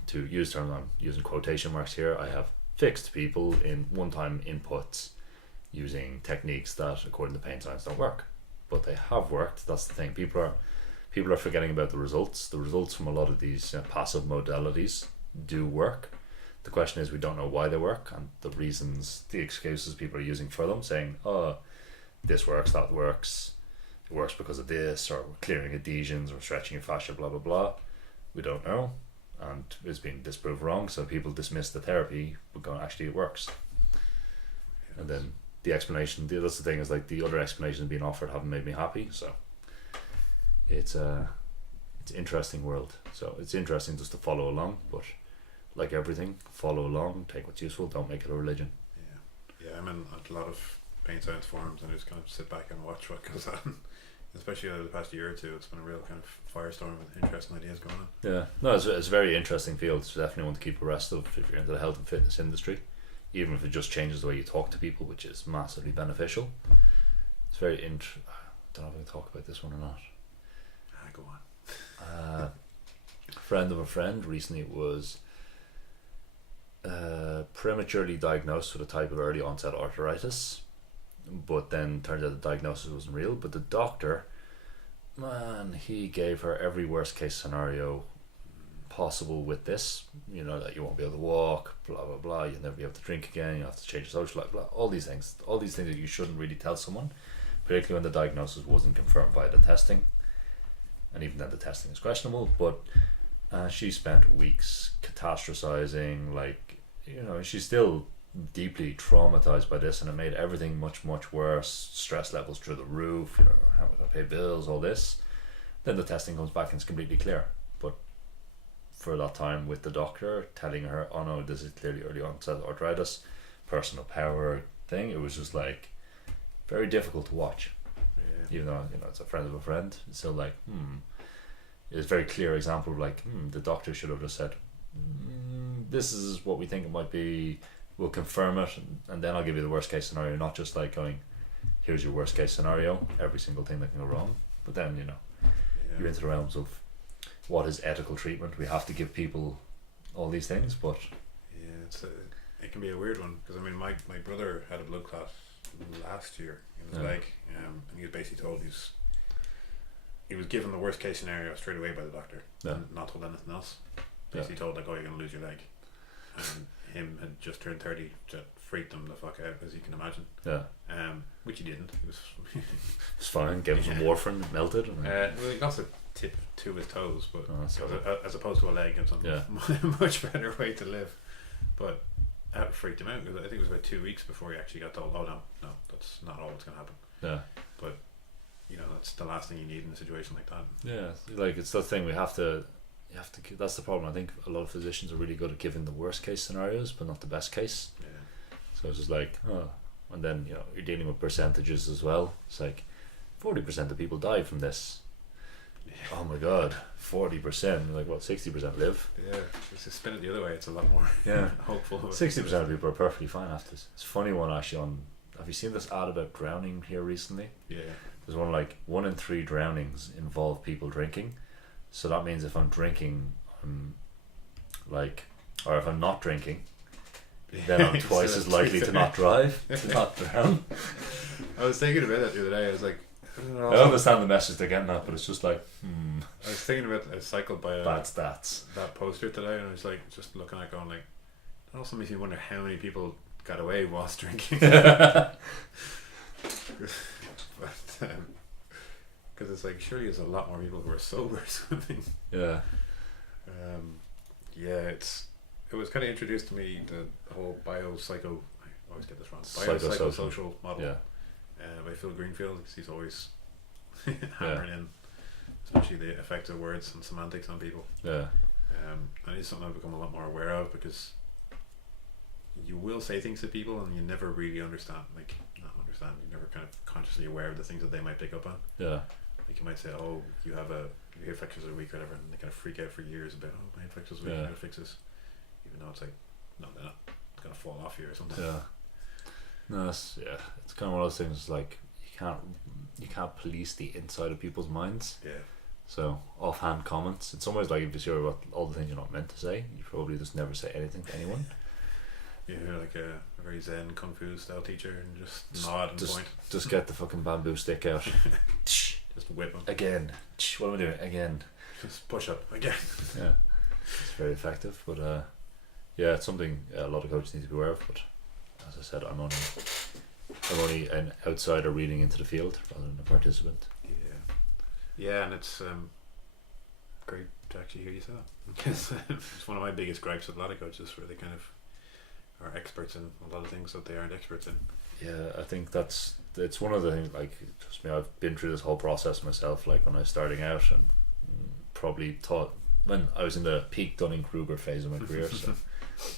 to use terms, I'm using quotation marks here, I have fixed people in one-time inputs using techniques that according to pain science don't work, but they have worked. That's the thing. People are forgetting about the results. The results from a lot of these passive modalities do work. The question is, we don't know why they work, and the reasons, the excuses people are using for them, saying, oh, this works, that works, it works because of this, or we're clearing adhesions, or stretching your fascia, blah blah blah. We don't know, and it's been disproved wrong, so people dismiss the therapy but go, actually it works. Yes. And then the explanation, that's the thing, is like the other explanations being offered haven't made me happy. So it's an interesting world. So it's interesting just to follow along, but like everything, follow along, take what's useful, don't make it a religion. Yeah, I'm in a lot of pain science forums and just kind of sit back and watch what goes on. Especially over the past year or two, it's been a real kind of firestorm with interesting ideas going on. Yeah, no, it's a very interesting field. It's definitely one to keep abreast of if you're into the health and fitness industry, even if it just changes the way you talk to people, which is massively beneficial. It's very I don't know if I can talk about this one or not. Go on. A friend of a friend recently was prematurely diagnosed with a type of early onset arthritis, but then turned out the diagnosis wasn't real. But the doctor, man, he gave her every worst case scenario possible with this, that you won't be able to walk, blah blah blah, you'll never be able to drink again, you have to change your social life, blah, all these things that you shouldn't really tell someone, particularly when the diagnosis wasn't confirmed by the testing, and even then the testing is questionable. But she spent weeks catastrophizing, like, she's still deeply traumatized by this, and it made everything much worse. Stress levels through the roof, how am I going to pay bills, all this. Then the testing comes back and it's completely clear. But for that time with the doctor telling her, oh no, this is clearly early onset arthritis, personal power thing, it was just like very difficult to watch. Even though it's a friend of a friend, it's still like it's a very clear example of like the doctor should have just said, this is what we think it might be, we'll confirm it, and then I'll give you the worst case scenario, not just like going, here's your worst case scenario, every single thing that can go wrong. But then you're into the realms of what is ethical treatment. We have to give people all these things, but it can be a weird one, because my brother had a blood clot last year in his leg, and he was basically told he was given the worst case scenario straight away by the doctor, and not told anything else. Basically told like, oh, you're gonna lose your leg, and him had just turned 30, that freaked him the fuck out, as you can imagine. Which he didn't. It was it's fine. Gave him some warfarin, melted. Well, he got the tip to his toes, but as opposed to a leg, it's a much better way to live. But that freaked him out, because I think it was about 2 weeks before he actually got told, oh no, that's not all that's going to happen. But that's the last thing you need in a situation like that. Like it's that thing, you have to that's the problem. I think a lot of physicians are really good at giving the worst case scenarios but not the best case. So it's just like, and then you're dealing with percentages as well. It's like 40% of people die from this. Oh my god, 40%, like what, 60% live? If you spin it the other way, it's a lot more hopeful. 60% of people are perfectly fine after this. It's a funny one actually have you seen this ad about drowning here recently? There's one like 1 in 3 drownings involve people drinking. So that means if I'm drinking, or if I'm not drinking, then I'm twice as likely to not drive, to not drown. I was thinking about that the other day. I was like, I understand the message they're getting at, but it's just like, I was thinking about, I cycled by bad stats. That poster today, and I was like, just looking at it going like, it also makes me wonder how many people got away whilst drinking. But because it's like, surely there's a lot more people who are sober swimming. It was kind of introduced to me, the whole I always get this wrong, biopsychosocial model by Phil Greenfield, because he's always hammering in especially the effect of words and semantics on people. And it's something I've become a lot more aware of, because you will say things to people and you never really understand, you're never kind of consciously aware of the things that they might pick up on. Like you might say, oh, your hip flexors are weak or whatever, and they kind of freak out for years about, oh, my hip flexors are weak, I gotta fix this, even though it's like, no, they're not, it's gonna fall off you or something. No, it's kind of one of those things, like you can't police the inside of people's minds. So offhand comments, in some ways, like if you're sure about all the things you're not meant to say, you probably just never say anything to anyone. You're like a very zen kung fu style teacher and just nod and point. Just get the fucking bamboo stick out. Just whip them. Again. What am I doing? Again. Just push up. Again. It's very effective, but it's something a lot of coaches need to be aware of, but as I said, I'm only an outsider reading into the field rather than a participant. And it's great to actually hear you say that, because it's one of my biggest gripes with a lot of coaches, where they kind of are experts in a lot of things that they aren't experts in. I think it's one of the things, like, trust me, I've been through this whole process myself, like when I was starting out, and probably thought when I was in the peak Dunning-Kruger phase of my career, so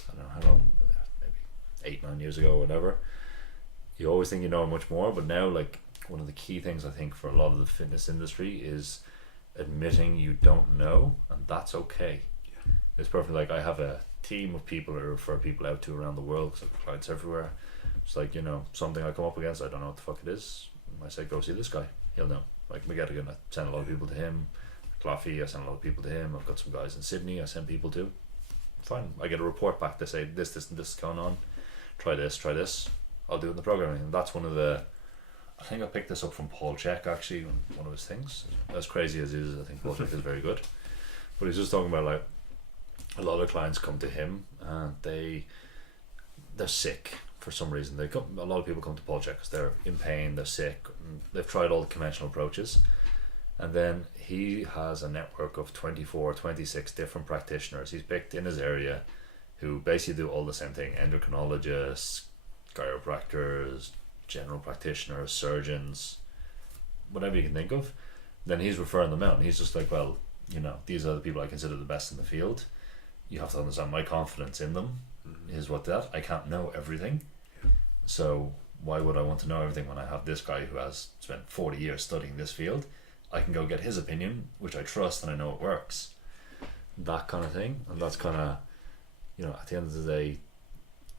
I don't know how long, maybe 8-9 years ago or whatever, you always think you know much more, but now, like, one of the key things I think for a lot of the fitness industry is admitting you don't know, and that's okay. It's perfect. Like, I have a team of people I refer people out to around the world, because I have clients everywhere. It's like, something I come up against, I don't know what the fuck it is, I say, go see this guy, he'll know. Like McGettigan, I send a lot of people to him. Claffey, I send a lot of people to him. I've got some guys in Sydney I send people to. Fine, I get a report back, they say this and this is going on, try this, I'll do it in the programming. And that's one of the, I think I picked this up from Paul Check actually, one of his things. As crazy as he is, I think Paul Check is very good, but he's just talking about, like, a lot of clients come to him and they're sick for some reason. A lot of people come to Paul Check because they're in pain, they're sick, they've tried all the conventional approaches, and then he has a network of 24, 26 different practitioners he's picked in his area who basically do all the same thing: endocrinologists, chiropractors, general practitioners, surgeons, whatever you can think of. Then he's referring them out, and he's just like, well, these are the people I consider the best in the field. You have to understand my confidence in them is what that. I can't know everything. So why would I want to know everything when I have this guy who has spent 40 years studying this field? I can go get his opinion, which I trust and I know it works. That kind of thing. And that's kind of, at the end of the day,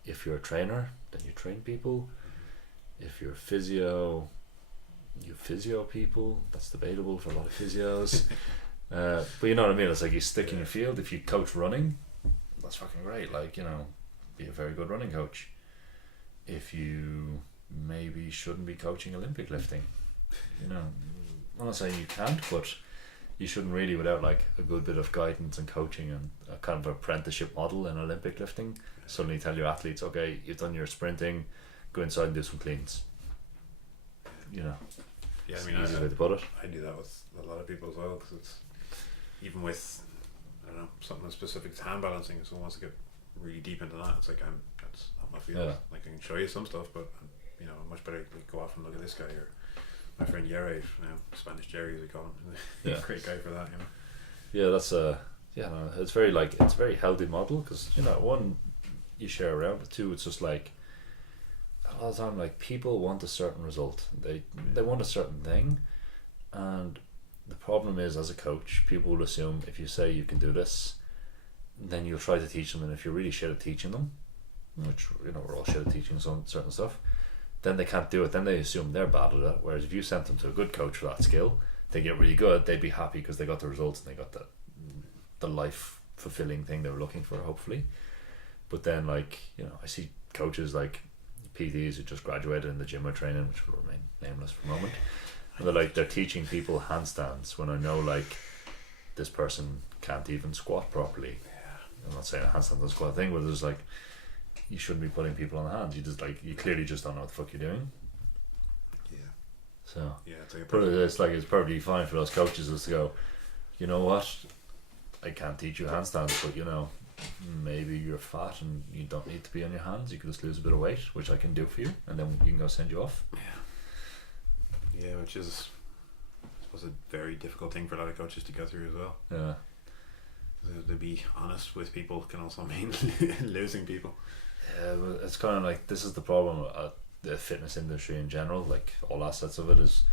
if you're a trainer, then you train people. If you're a physio, you physio people. That's debatable for a lot of physios. But you know what I mean? It's like you stick in your field. If you coach running, that's fucking great. Like, be a very good running coach. If you maybe shouldn't be coaching Olympic lifting, I'm not saying you can't, but you shouldn't really, without like a good bit of guidance and coaching and a kind of apprenticeship model in Olympic lifting, suddenly tell your athletes, okay, you've done your sprinting, go inside and do some cleans. You know. Yeah, I It's mean, the easiest way to put it. I do that with a lot of people as well, because it's even with, I don't know, something as specific as hand balancing. If someone wants to get really deep into that, it's like that's not my field. Yeah. Like I can show you some stuff, but you know, much better like, go off and look at this guy, or my friend Jerry, Spanish Jerry as we call him. Yeah. Great guy for that, you know. Yeah, that's no, it's very it's a very healthy model, because you know, one, you share around, but two, it's just like a lot of the time, like, people want a certain result, they want a certain thing, and the problem is, as a coach, people will assume if you say you can do this, then you'll try to teach them, and if you're really shit at teaching them, which, you know, we're all shit at teaching some certain stuff, then they can't do it, then they assume they're bad at it. Whereas if you sent them to a good coach for that skill, they get really good, they'd be happy because they got the results and they got the life fulfilling thing they were looking for, hopefully. But then, like, you know, I see coaches like PTs who just graduated in the gym or training, which will remain nameless for a moment, and they're teaching people handstands when I know, like, this person can't even squat properly. I'm not saying a handstand and squat thing, but it's like, you shouldn't be putting people on the hands. You just, like, you clearly just don't know what the fuck you're doing. Yeah. So Yeah, it's like but it's perfectly fine for those coaches is to go, you know what, I can't teach you handstands, but you know, maybe you're fat and you don't need to be on your hands, you can just lose a bit of weight, which I can do for you, and then you can go send you off. Yeah, which is, I suppose, a very difficult thing for a lot of coaches to go through as well. Yeah. To be honest with people can also mean losing people. Yeah, but it's kind of like, this is the problem at the fitness industry in general, like all aspects of it, is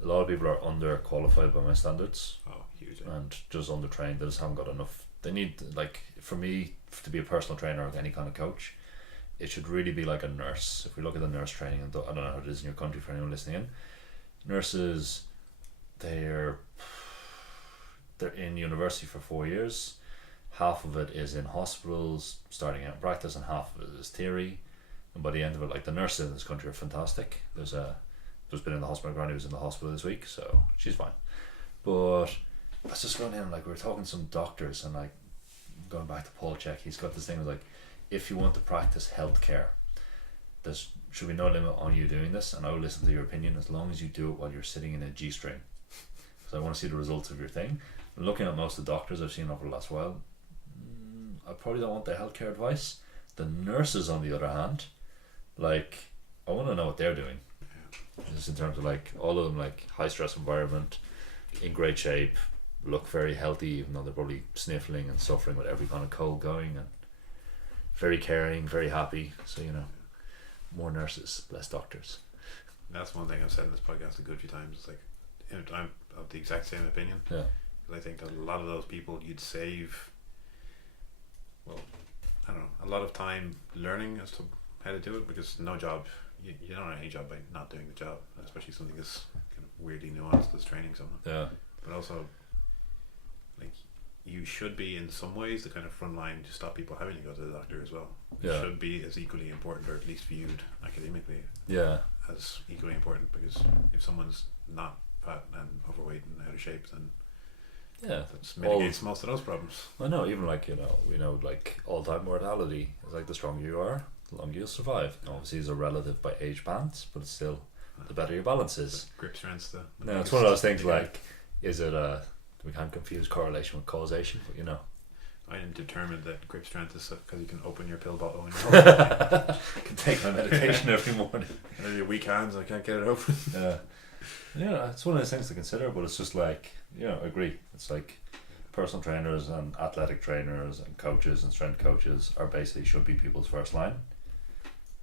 a lot of people are underqualified by my standards. Oh, huge. And just undertrained. They just haven't got enough. They need, like, for me to be a personal trainer or any kind of coach, it should really be like a nurse. If we look at the nurse training, and I don't know how it is in your country for anyone listening in, nurses, they're in university for 4 years. Half of it is in hospitals starting out practice, and half of it is theory. And by the end of it, like, the nurses in this country are fantastic. There's been in the hospital, Granny was in the hospital this week, so she's fine. But I was just going in, like, we were talking to some doctors, and, like, going back to Paul Check, he's got this thing like, if you want to practice healthcare, there should be no limit on you doing this, and I will listen to your opinion as long as you do it while you're sitting in a G-string, because I want to see the results of your thing. And looking at most of the doctors I've seen over the last while, I probably don't want their healthcare advice. The nurses, on the other hand, like, I want to know what they're doing, just in terms of, like, all of them, like, high stress environment, in great shape, look very healthy, even though they're probably sniffling and suffering with every kind of cold going, and very caring, very happy. So, you know, more nurses, less doctors. That's one thing I've said in this podcast a good few times. It's like, you know, I'm of the exact same opinion. Yeah. Because I think that a lot of those people you'd save, well, I don't know, a lot of time learning as to how to do it, because no job, you don't have any job by not doing the job, especially something as kind of weirdly nuanced as training someone. Yeah. But also, like, you should be in some ways the kind of front line to stop people having to go to the doctor as well. It Yeah. should be as equally important, or at least viewed academically Yeah. as equally important, because if someone's not fat and overweight and out of shape, then Yeah. that mitigates most of those problems. I know, even, like, you know, like, all-time mortality is like, the stronger you are, the longer you'll survive. And obviously, these are relative by age bands, but it's still, the better your balance is. Grip strength's the No, it's one of those things, like, is it we can't confuse correlation with causation, but, you know. I am determined that grip strength is because you can open your pill bottle when you're I can take my medication every morning. and your weak hands, I can't get it open. Yeah, it's one of those things to consider, but it's just like, you know, I agree. It's like personal trainers and athletic trainers and coaches and strength coaches are basically should be people's first line.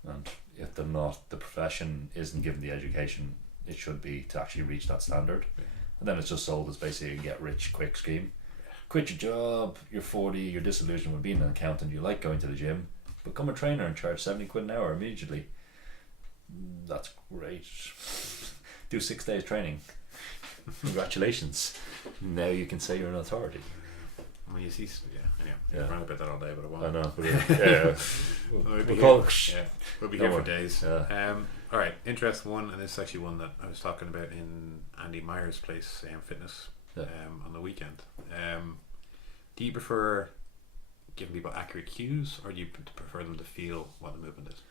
And if they're not, the profession isn't given the education it should be to actually reach that standard. Yeah. And then it's just sold as basically a get rich quick scheme. Quit your job, you're 40, you're disillusioned with being an accountant, you like going to the gym, become a trainer and charge 70 quid an hour immediately. That's great. Do 6 days training. Congratulations. Now you can say you're an authority. Well, you see, anyway, Yeah. I'm wrong about that all day, but I won't. I know, but yeah. We'll be here for Don't days. Yeah. Alright, interesting one, and this is actually one that I was talking about in Andy Meyer's place, Fitness, Yeah. on the weekend. Do you prefer giving people accurate cues, or do you prefer them to feel what the movement is?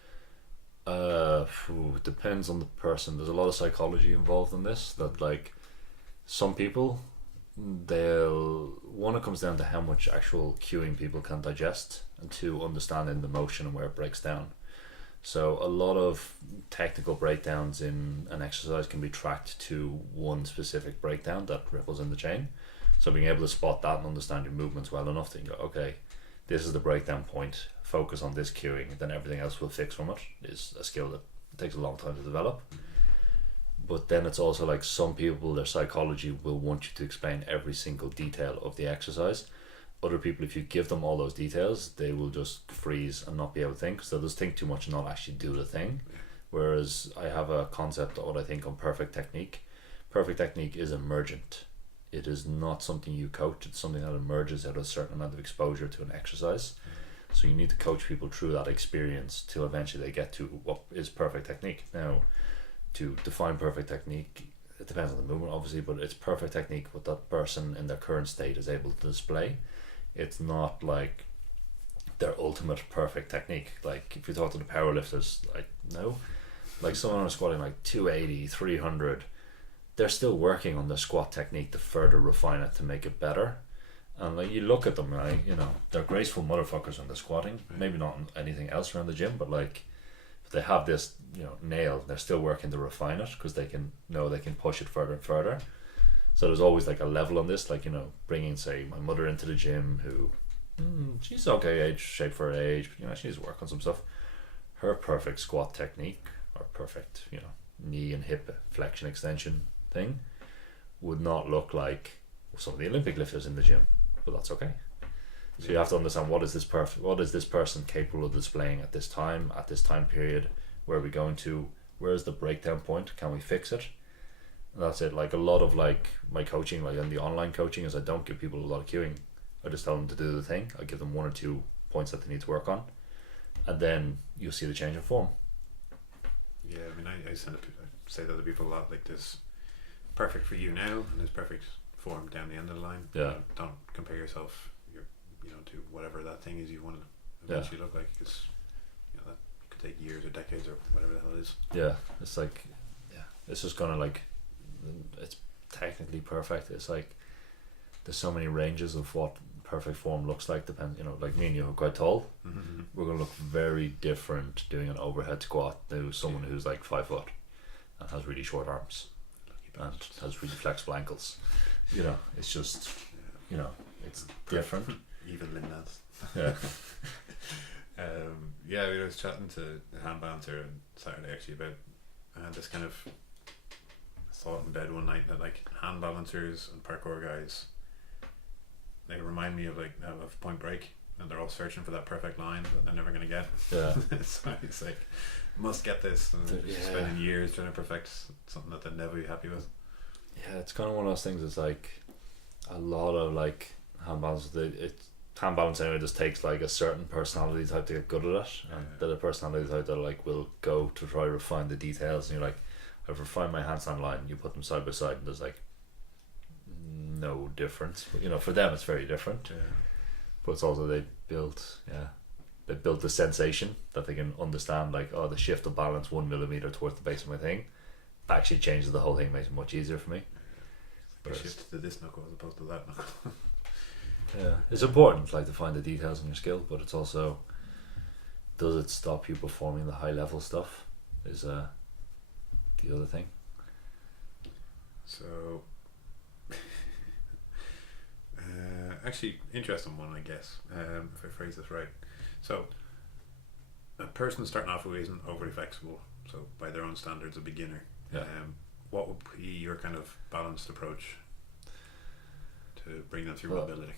Depends on the person. There's a lot of psychology involved in this. That like some people, it comes down to how much actual cueing people can digest, and two, understanding the motion and where it breaks down. So a lot of technical breakdowns in an exercise can be tracked to one specific breakdown that ripples in the chain. So being able to spot that and understand your movements well enough to go, okay, this is the breakdown point, focus on this cueing, then everything else will fix from it, is a skill that takes a long time to develop. But then it's also like some people, their psychology will want you to explain every single detail of the exercise. Other people, if you give them all those details, they will just freeze and not be able to think. So they'll just think too much and not actually do the thing. Whereas I have a concept of what I think on perfect technique. Perfect technique is emergent. It is not something you coach. It's something that emerges out of a certain amount of exposure to an exercise. So you need to coach people through that experience till eventually they get to what is perfect technique. Now, to define perfect technique, it depends on the movement obviously, but it's perfect technique what that person in their current state is able to display. It's not like their ultimate perfect technique. Like if you talk to the powerlifters, like no, like someone who's squatting like 280, 300, they're still working on their squat technique to further refine it to make it better. And like you look at them, like, you know, they're graceful motherfuckers when they're squatting. Maybe not in anything else around the gym, but like if they have this, you know, nailed, they're still working to refine it because they can know they can push it further and further. So there's always like a level on this, like, you know, bringing say my mother into the gym who she's okay age shape for her age, but you know she needs to work on some stuff. Her perfect squat technique or perfect, you know, knee and hip flexion extension thing would not look like some of the Olympic lifters in the gym, but that's okay. So you have to understand what is this person capable of displaying at this time period, where are we going to, where is the breakdown point, can we fix it? And that's it. Like a lot of like my coaching, like in the online coaching, is I don't give people a lot of cueing. I just tell them to do the thing. I give them one or two points that they need to work on, and then you'll see the change in form. Yeah, I mean, I say that to people a lot, like this perfect for you now and there's perfect form down the end of the line. Yeah. Don't compare yourself to whatever that thing is you want to eventually look like, because you know that could take years or decades or whatever the hell it is. Yeah, it's like, it's just gonna like, it's technically perfect. It's like there's so many ranges of what perfect form looks like. Depends, you know, like me and you are quite tall. Mm-hmm. We're gonna look very different doing an overhead squat to someone who's like 5 foot and has really short arms and has really flexible ankles. You know, it's just, you know, it's different. Even limb dance. Yeah. I was chatting to the hand balancer on Saturday actually about, I had this kind of thought in bed one night that like hand balancers and parkour guys, they remind me of like of Point Break, and they're all searching for that perfect line that they're never going to get. Yeah. So it's like, must get this, and they're just spending years trying to perfect something that they'll never be happy with. Yeah, it's kind of one of those things. It's like a lot of like hand balance. Hand balance anyway just takes like a certain personality type to get good at it, and then a personality type that like will go to try to refine the details. And you're like, I've refined my handstand line. You put them side by side, and there's like no difference. But, you know, for them it's very different. Yeah. But it's also they built the sensation that they can understand. Like, oh, the shift of balance 1 millimeter towards the base of my thing actually changes the whole thing, makes it much easier for me. But shift to this knuckle as opposed to that knuckle. Yeah, it's important like to find the details in your skill, but it's also, does it stop you performing the high level stuff is the other thing. So actually interesting one, I guess, if I phrase this right. So a person starting off who isn't overly flexible, so by their own standards a beginner, what would be your kind of balanced approach to bring them through mobility?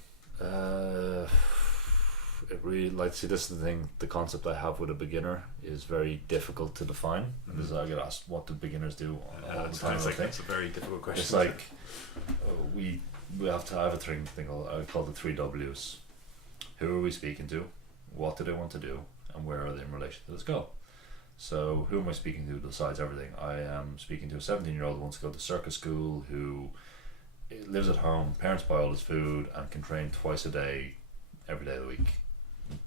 It really, like, see, this is the thing, the concept I have with a beginner is very difficult to think. Because I get asked, what do beginners do all the time? That's a very difficult question. It's like we have to have a thing I call the 3 W's. Who are we speaking to? What do they want to do? And where are they in relation to this goal? So who am I speaking to decides everything. I am speaking to a 17-year-old who wants to go to circus school, who lives at home, parents buy all his food, and can train twice a day, every day of the week.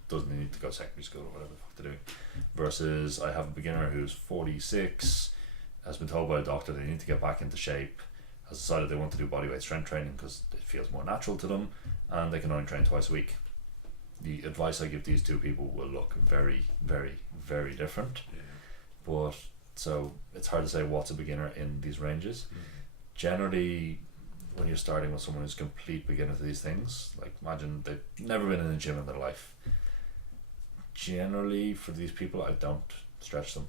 Doesn't need to go to secondary school or whatever the fuck they're doing. Versus I have a beginner who's 46, has been told by a doctor they need to get back into shape, has decided they want to do bodyweight strength training because it feels more natural to them, and they can only train twice a week. The advice I give these two people will look very, very, very different. Yeah. But so it's hard to say what's a beginner in these ranges. Generally, when you're starting with someone who's a complete beginner to these things, like imagine they've never been in a gym in their life. Generally, for these people, I don't stretch them.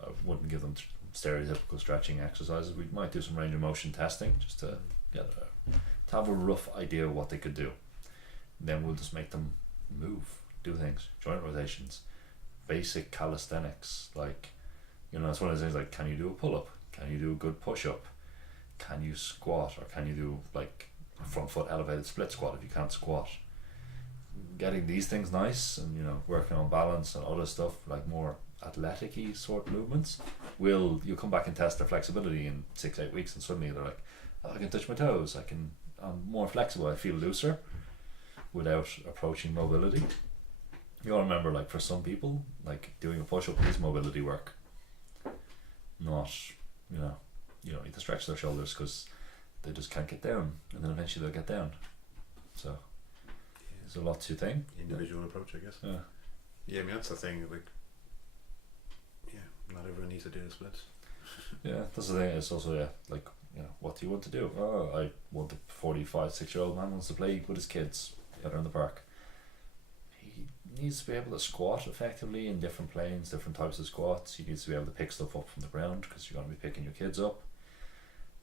I wouldn't give them stereotypical stretching exercises. We might do some range of motion testing just to to have a rough idea of what they could do. Then we'll just make them move, do things, joint rotations, basic calisthenics. Like, you know, it's one of those things like, can you do a pull-up? Can you do a good push-up? Can you squat? Or can you do like a front foot elevated split squat if you can't squat? Getting these things nice and, you know, working on balance and other stuff, like more athletic-y sort of movements, you'll come back and test their flexibility in 6-8 weeks, and suddenly they're like, oh, I can touch my toes, I'm more flexible, I feel looser without approaching mobility. You gotta remember, like, for some people, like, doing a push-up is mobility work, not, you know, you don't need to stretch their shoulders because they just can't get down, and then eventually they'll get down. So there's a lot to think. Individual approach, I guess. Yeah, I mean, that's the thing, like, not everyone needs to do the splits. Yeah, that's the thing. It's also, like, you know, what do you want to do? Oh, I want a 45-6-year-old man wants to play with his kids out in the park. He needs to be able to squat effectively in different planes, different types of squats. He needs to be able to pick stuff up from the ground because you're going to be picking your kids up.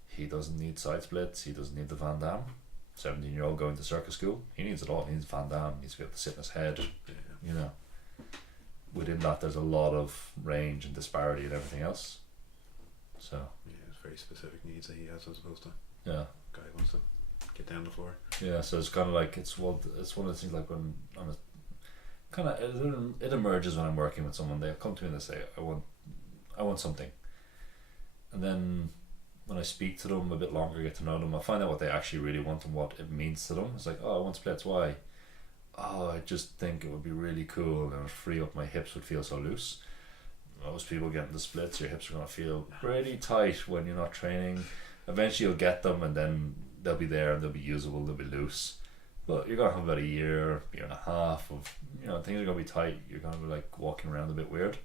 He doesn't need side splits. He doesn't need the Van Damme. 17-year-old going to circus school, he needs it all. He needs Van Damme. He needs to be able to sit in his head. You know, within that there's a lot of range and disparity and everything else. So yeah, it's very specific needs that he has as opposed to guy who wants to get down the floor. Yeah, so it's kind of like it's one of the things, like when I'm a kind of it emerges when I'm working with someone. They come to me and they say, I want something, and then when I speak to them a bit longer, get to know them, I find out what they actually really want and what it means to them. It's like, oh, I want splits. Why? Oh, I just think it would be really cool and it would free up, my hips would feel so loose. Most people getting the splits, your hips are going to feel pretty tight when you're not training. Eventually you'll get them and then they'll be there and they'll be usable, they'll be loose. But you're going to have about a year and a half of, you know, things are going to be tight. You're going to be like walking around a bit weird.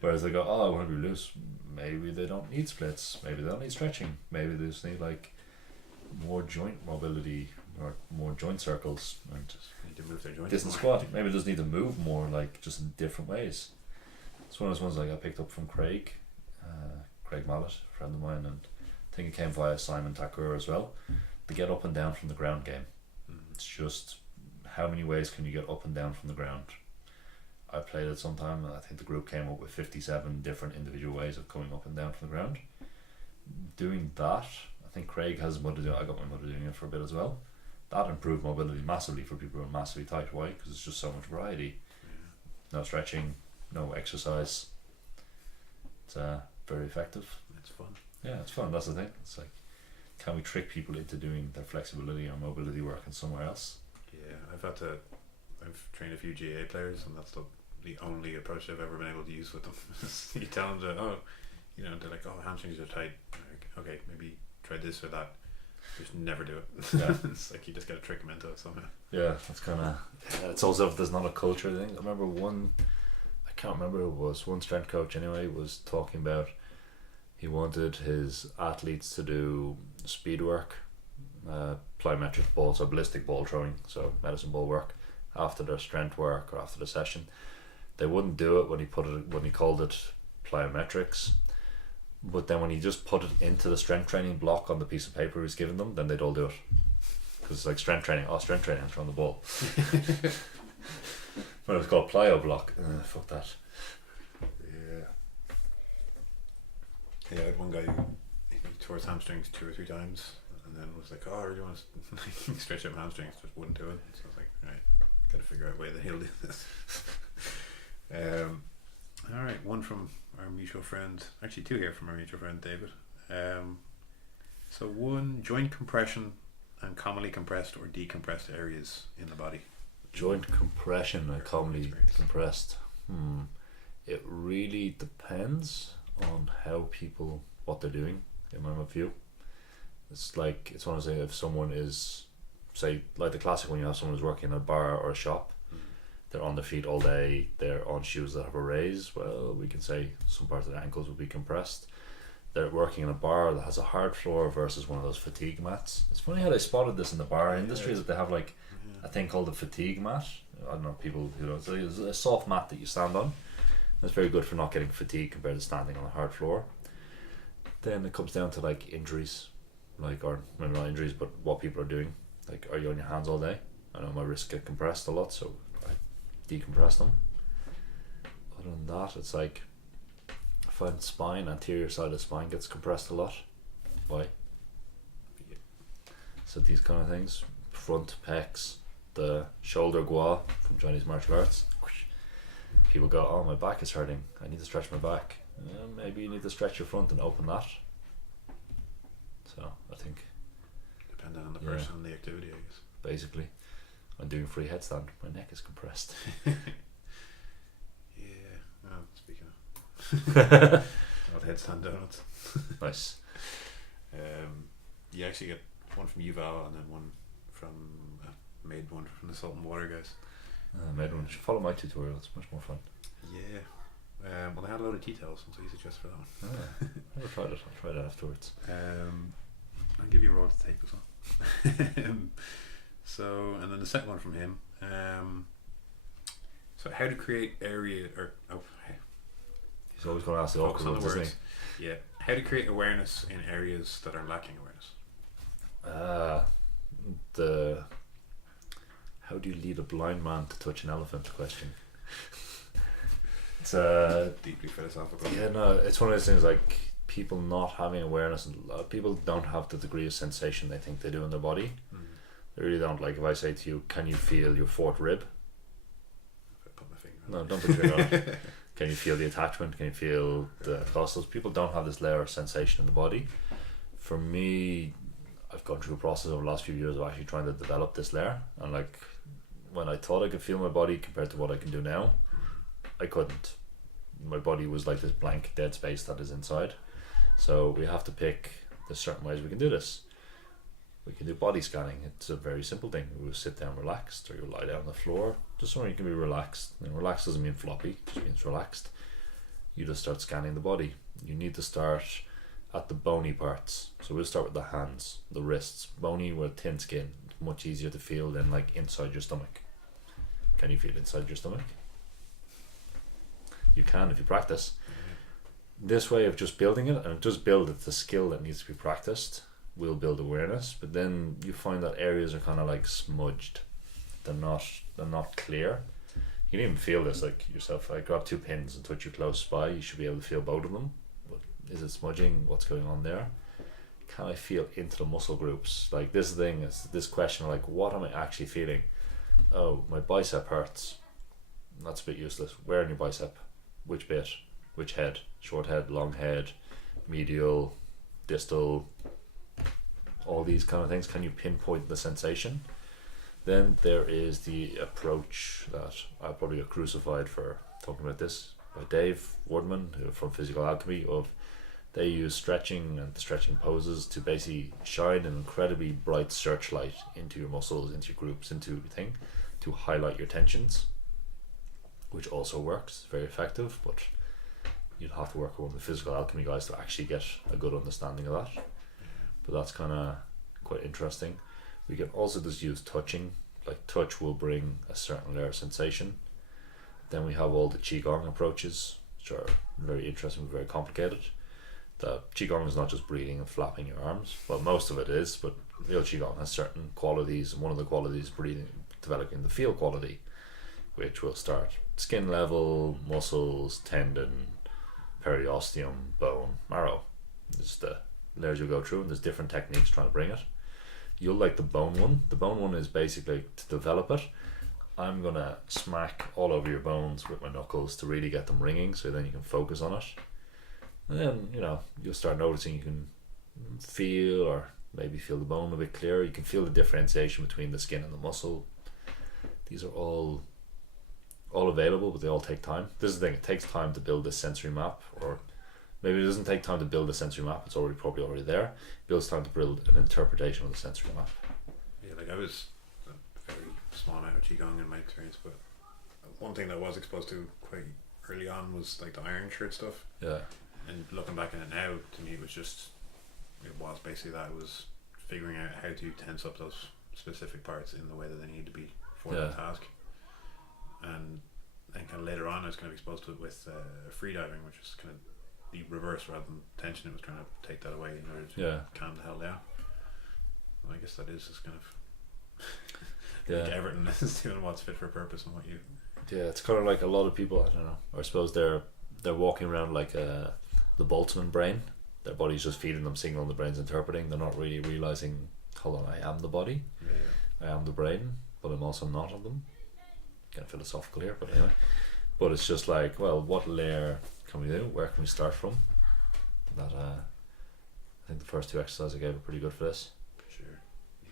Whereas they go, oh, I want to be loose. Maybe they don't need splits. Maybe they don't need stretching. Maybe they just need like more joint mobility or more joint circles and need to move their joints. Distant squat. Maybe they just need to move more, like just in different ways. It's one of those ones like I picked up from Craig Mallet, a friend of mine, and I think it came via Simon Thakur as well. The get up and down from the ground game. It's just how many ways can you get up and down from the ground. I played it sometime and I think the group came up with 57 different individual ways of coming up and down from the ground. Doing that, I think Craig has his mother doing it. I got my mother doing it for a bit as well. That improved mobility massively for people who are massively tight. Why? Because it's just so much variety. No stretching, no exercise. It's very effective. It's fun. Yeah, it's fun. That's the thing. It's like, can we trick people into doing their flexibility or mobility work in somewhere else? Yeah, I've trained a few GA players, and that's the only approach I've ever been able to use with them. You tell them that, they're like, oh, hamstrings are tight. Like, okay, maybe try this or that. Just never do it. Yeah. It's like you just gotta trick them into it somehow. Yeah, that's kind of. It's also if there's not a culture thing. I remember I can't remember who it was. One strength coach anyway was talking about he wanted his athletes to do speed work, plyometric ball, so ballistic ball throwing, so medicine ball work after their strength work or after the session. They wouldn't do it when he called it plyometrics. But then when he just put it into the strength training block on the piece of paper he was giving them, then they'd all do it. Because it's like strength training, I'm throwing the ball. When it was called plyo block, fuck that. Yeah, I had one guy who tore his hamstrings 2 or 3 times and then was like, oh, I really want to stretch out my hamstrings, just wouldn't do it. So I was like, right, gotta figure out a way that he'll do this. Alright, one from our mutual friend, actually 2 here from our mutual friend David. So 1, joint compression and commonly compressed or decompressed areas in the body. Joint compression and commonly experience. compressed. It really depends on how people, what they're doing, in my view. It's one of those things, if someone is, say, like the classic when you have someone who's working in a bar or a shop, they're on their feet all day, they're on shoes that have a raise, well, we can say some parts of their ankles will be compressed. They're working in a bar that has a hard floor versus one of those fatigue mats. It's funny how they spotted this in the bar industry, that they have like a thing called a fatigue mat. I don't know, people who don't, it's a soft mat that you stand on. It's very good for not getting fatigue compared to standing on a hard floor. Then it comes down to like injuries, or maybe not injuries, but what people are doing. Like, are you on your hands all day? I know my wrists get compressed a lot, so I decompress them. Other than that, it's like, I find spine, anterior side of the spine gets compressed a lot. Why? So these kind of things, front pecs, the shoulder gua from Chinese martial arts. People go, oh, my back is hurting, I need to stretch my back. Maybe you need to stretch your front and open that. So I think, depending on the person and the activity, I guess. Basically, I'm doing free headstand, my neck is compressed. Speaking of headstand donuts. Nice. You actually get one from Yuval and then one from made one from the Salt and Water guys. Made one. Follow my tutorial, it's much more fun. Yeah. Well, they had a load of tea towels, so I use it just for that one. Never tried it. I'll try that afterwards. I'll give you a roll to tape as well. So, and then the second one from him. So, how to create area He's always going to ask the awkward ones, isn't he? Yeah. How to create awareness in areas that are lacking awareness. How do you lead a blind man to touch an elephant question? It's deeply philosophical. Yeah, no, it's one of those things like people not having awareness, and people don't have the degree of sensation they think they do in their body. They really don't. Like if I say to you, can you feel your fourth rib? I put my finger No, don't put your finger on it. Can you feel the attachment? Can you feel the muscles? People don't have this layer of sensation in the body. For me, I've gone through a process over the last few years of actually trying to develop this layer, and like when I thought I could feel my body compared to what I can do now, I couldn't. My body was like this blank dead space that is inside. So we have to pick, there's certain ways we can do this. We can do body scanning. It's a very simple thing. We will sit down relaxed, or you lie down on the floor just somewhere you can be relaxed. And relaxed doesn't mean floppy, it just means relaxed. You just start scanning the body. You need to start at the bony parts. So we'll start with the hands, the wrists. Bony with thin skin, much easier to feel than like inside your stomach. Can you feel inside your stomach? You can if you practice. This way of just building it, and just build it, the skill that needs to be practiced will build awareness, but then you find that areas are kind of like smudged. They're not clear. You can even feel this like yourself. If I grab two pins and touch you close by, you should be able to feel both of them. But is it smudging? What's going on there? Can I feel into the muscle groups? Like this thing is this question, like what am I actually feeling? Oh, my bicep hurts. That's a bit useless. Where in your bicep? Which bit? Which head? Short head, long head, medial, distal, all these kind of things. Can you pinpoint the sensation? Then there is the approach that I probably got crucified for talking about this by Dave Wardman from Physical Alchemy. They use stretching and the stretching poses to basically shine an incredibly bright searchlight into your muscles, into your groups, into everything, to highlight your tensions, which also works, very effective, but you'd have to work with one of the Physical Alchemy guys to actually get a good understanding of that. But that's kind of quite interesting. We can also just use touching. Like touch will bring a certain layer of sensation. Then we have all the Qigong approaches, which are very interesting, very complicated. The Qigong is not just breathing and flapping your arms. Well, most of it is, but real Qigong has certain qualities, and one of the qualities is breathing, developing the feel quality, which will start skin level, muscles, tendon, periosteum, bone, marrow. It's the layers you'll go through, and there's different techniques trying to bring it. You'll like the bone one. The bone one is basically to develop it. I'm gonna smack all over your bones with my knuckles to really get them ringing, so then you can focus on it. And then you'll start noticing you can feel, or maybe feel the bone a bit clearer. You can feel the differentiation between the skin and the muscle. These are all available, but they all take time. This is the thing, it takes time to build this sensory map, or maybe it doesn't take time to build a sensory map, it's probably already there. It builds time to build an interpretation of the sensory map. Yeah, like I was a very small amount of Qigong in my experience, but one thing that I was exposed to quite early on was like the iron shirt stuff. Yeah. And looking back on it now, to me it was basically that. It was figuring out how to tense up those specific parts in the way that they need to be for the task. And then kind of later on I was kind of exposed to it with freediving, which is kind of the reverse. Rather than tension, it was trying to take that away in order to calm the hell down. Well, I guess that is just kind of like everything is doing what's fit for purpose and what you. Yeah, it's kind of like a lot of people, I don't know, I suppose they're walking around like the Boltzmann brain. Their body's just feeding them signal and the brain's interpreting. They're not really realizing, hold on, I am the body, I am the brain, but I'm also not of them. Kind of philosophical here, but anyway. But it's just like, well, what layer can we do? Where can we start from? That I think the first two exercises I gave are pretty good for this. Sure.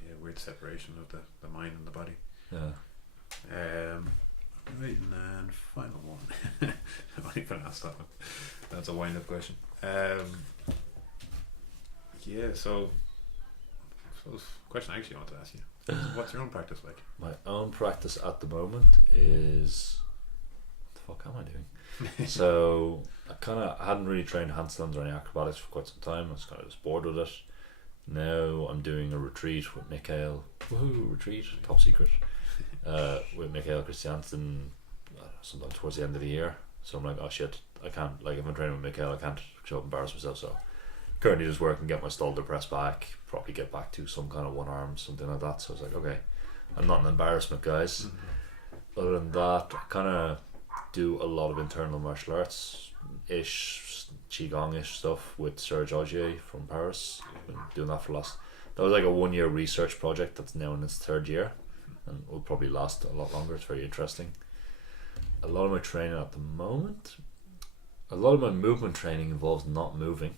Yeah, weird separation of the mind and the body. Yeah. Right, and then final one. I won't even ask that one. That's a wind-up question. Yeah, so I suppose the question I actually want to ask you is, what's your own practice like? My own practice at the moment is, what the fuck am I doing? So I hadn't really trained handstands or any acrobatics for quite some time. I was kind of just bored with it. Now I'm doing a retreat with Mikhail. Woohoo, retreat, top secret. With Mikhail Christiansen sometime towards the end of the year. So I'm like, oh shit, I can't, like if I'm training with Mikhail, I can't show up embarrass myself. So currently just work and get my shoulder press back, probably get back to some kind of one arm, something like that. So I was like, okay, I'm not an embarrassment, guys. Other than that, I kind of do a lot of internal martial arts ish, qigong ish stuff with Serge Augier from Paris. Been doing that for that was like a 1 year research project that's now in its third year and will probably last a lot longer. It's very interesting. A lot of my training at the moment, a lot of my movement training involves not moving,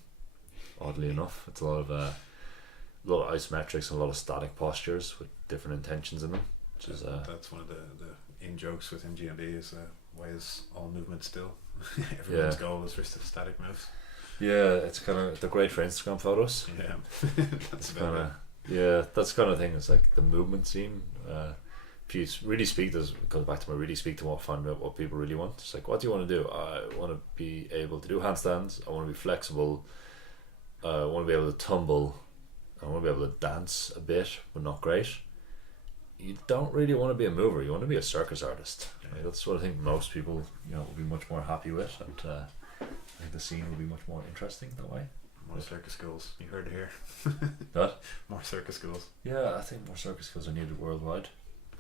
oddly enough. It's a lot of isometrics and a lot of static postures with different intentions in them, which is that's one of the in jokes with MGMB is why is all movement still? Everyone's goal is just a static mouse. Yeah, it's kind of, they're great for Instagram photos. Yeah. That's kind of that's kind of thing. It's like the movement scene. If you really speak, this goes back to my really speak to what, find out what people really want. It's like, what do you want to do? I want to be able to do handstands. I want to be flexible. I want to be able to tumble. I want to be able to dance a bit, but not great. You don't really want to be a mover. You want to be a circus artist. Right? That's what I think most people, will be much more happy with, and I think the scene will be much more interesting that way. More circus schools. You heard it here. What? More circus schools. Yeah, I think more circus schools are needed worldwide.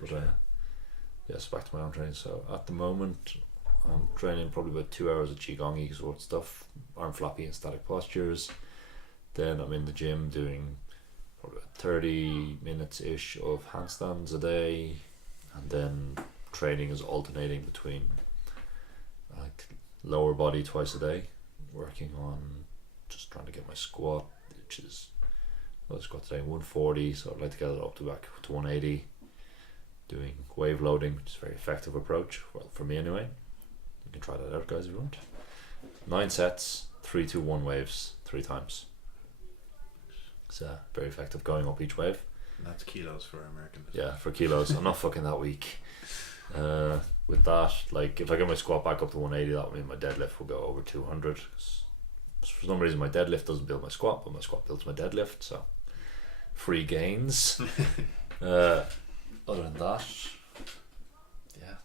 But so back to my own training. So at the moment, I'm training probably about 2 hours of qigong sort of stuff, arm flappy and static postures. Then I'm in the gym doing probably about 30 minutes ish of handstands a day, and then training is alternating between like lower body twice a day, working on just trying to get my squat, which is squat today 140, so I'd like to get it up to back to 180. Doing wave loading, which is a very effective approach, well, for me anyway. You can try that out, guys, if you want. 9 sets, 3, 2, 1 waves, 3 times. It's very effective going up each wave. And that's kilos for Americans. Yeah, for kilos. I'm not fucking that weak. With that, like if I get my squat back up to 180, that would mean my deadlift will go over 200. For some reason, my deadlift doesn't build my squat, but my squat builds my deadlift. So free gains. Other than that,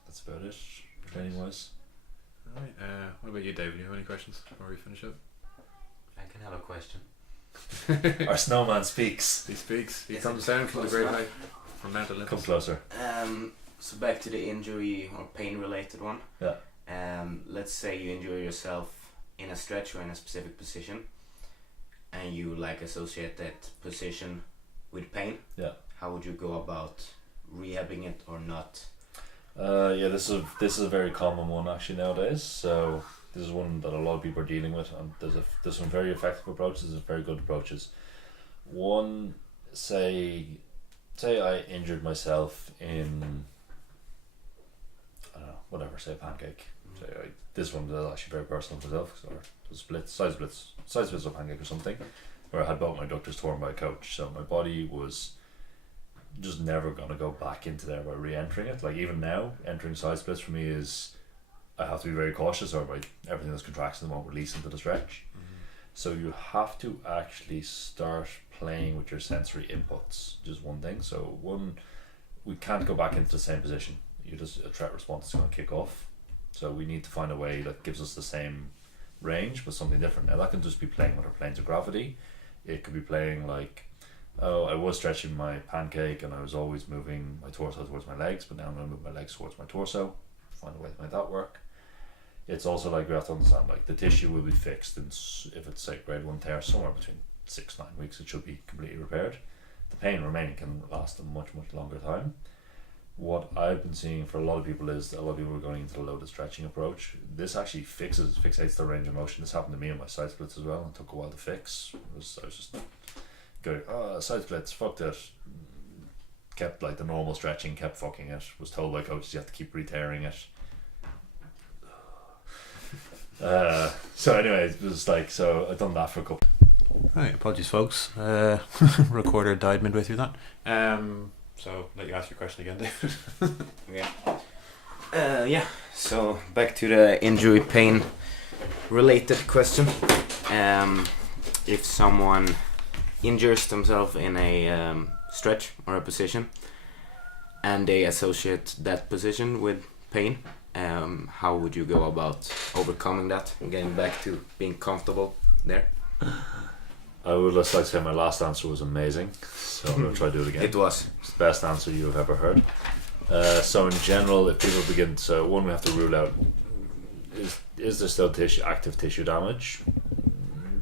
that's about it, training wise. Alright, what about you, David? Do you have any questions before we finish up? I can have a question. Our snowman speaks. He speaks. He comes down from the great height, from Mount Olympus. Come closer. So back to the injury or pain related one. Yeah. Let's say you injure yourself in a stretch or in a specific position, and you associate that position with pain. Yeah. How would you go about rehabbing it or not? This is a very common one actually nowadays. So this is one that a lot of people are dealing with, and there's some very effective approaches, there's very good approaches. One, say I injured myself in, I don't know, whatever, say a pancake. This one is actually very personal for myself, or side splits or pancake or something, where I had both my adductors torn by a coach, so my body was just never going to go back into there by re-entering it. Like even now, entering side splits for me is, I have to be very cautious, or everything that's contraction won't release into the stretch. So you have to actually start playing with your sensory inputs, just one thing. So one, we can't go back into the same position. A threat response is going to kick off. So we need to find a way that gives us the same range but something different. Now that can just be playing with our planes of gravity. It could be playing like, oh, I was stretching my pancake and I was always moving my torso towards my legs, but now I'm going to move my legs towards my torso. Find a way to make that work. It's also like we have to understand, like the tissue will be fixed, and if it's say grade 1 tear, somewhere between 6-9 weeks it should be completely repaired. The pain remaining can last a much longer time. What I've been seeing for a lot of people is that a lot of people are going into the loaded stretching approach. This actually fixates the range of motion. This happened to me in my side splits as well, and it took a while to fix. I was just going, side splits, fucked it. Kept like the normal stretching, kept fucking it. Was told by coaches you have to keep re-tearing it. So anyway, it was like, so I've done that for a couple. Right, apologies folks. Recorder died midway through that. So let you ask your question again, David. Yeah. So back to the injury pain related question. If someone injures themselves in a stretch or a position, and they associate that position with pain, how would you go about overcoming that and getting back to being comfortable there? I would just like to say my last answer was amazing, so I'm going to try to do it again. It was. It's the best answer you have ever heard. So in general, if people begin, so one, we have to rule out, is there still active tissue damage?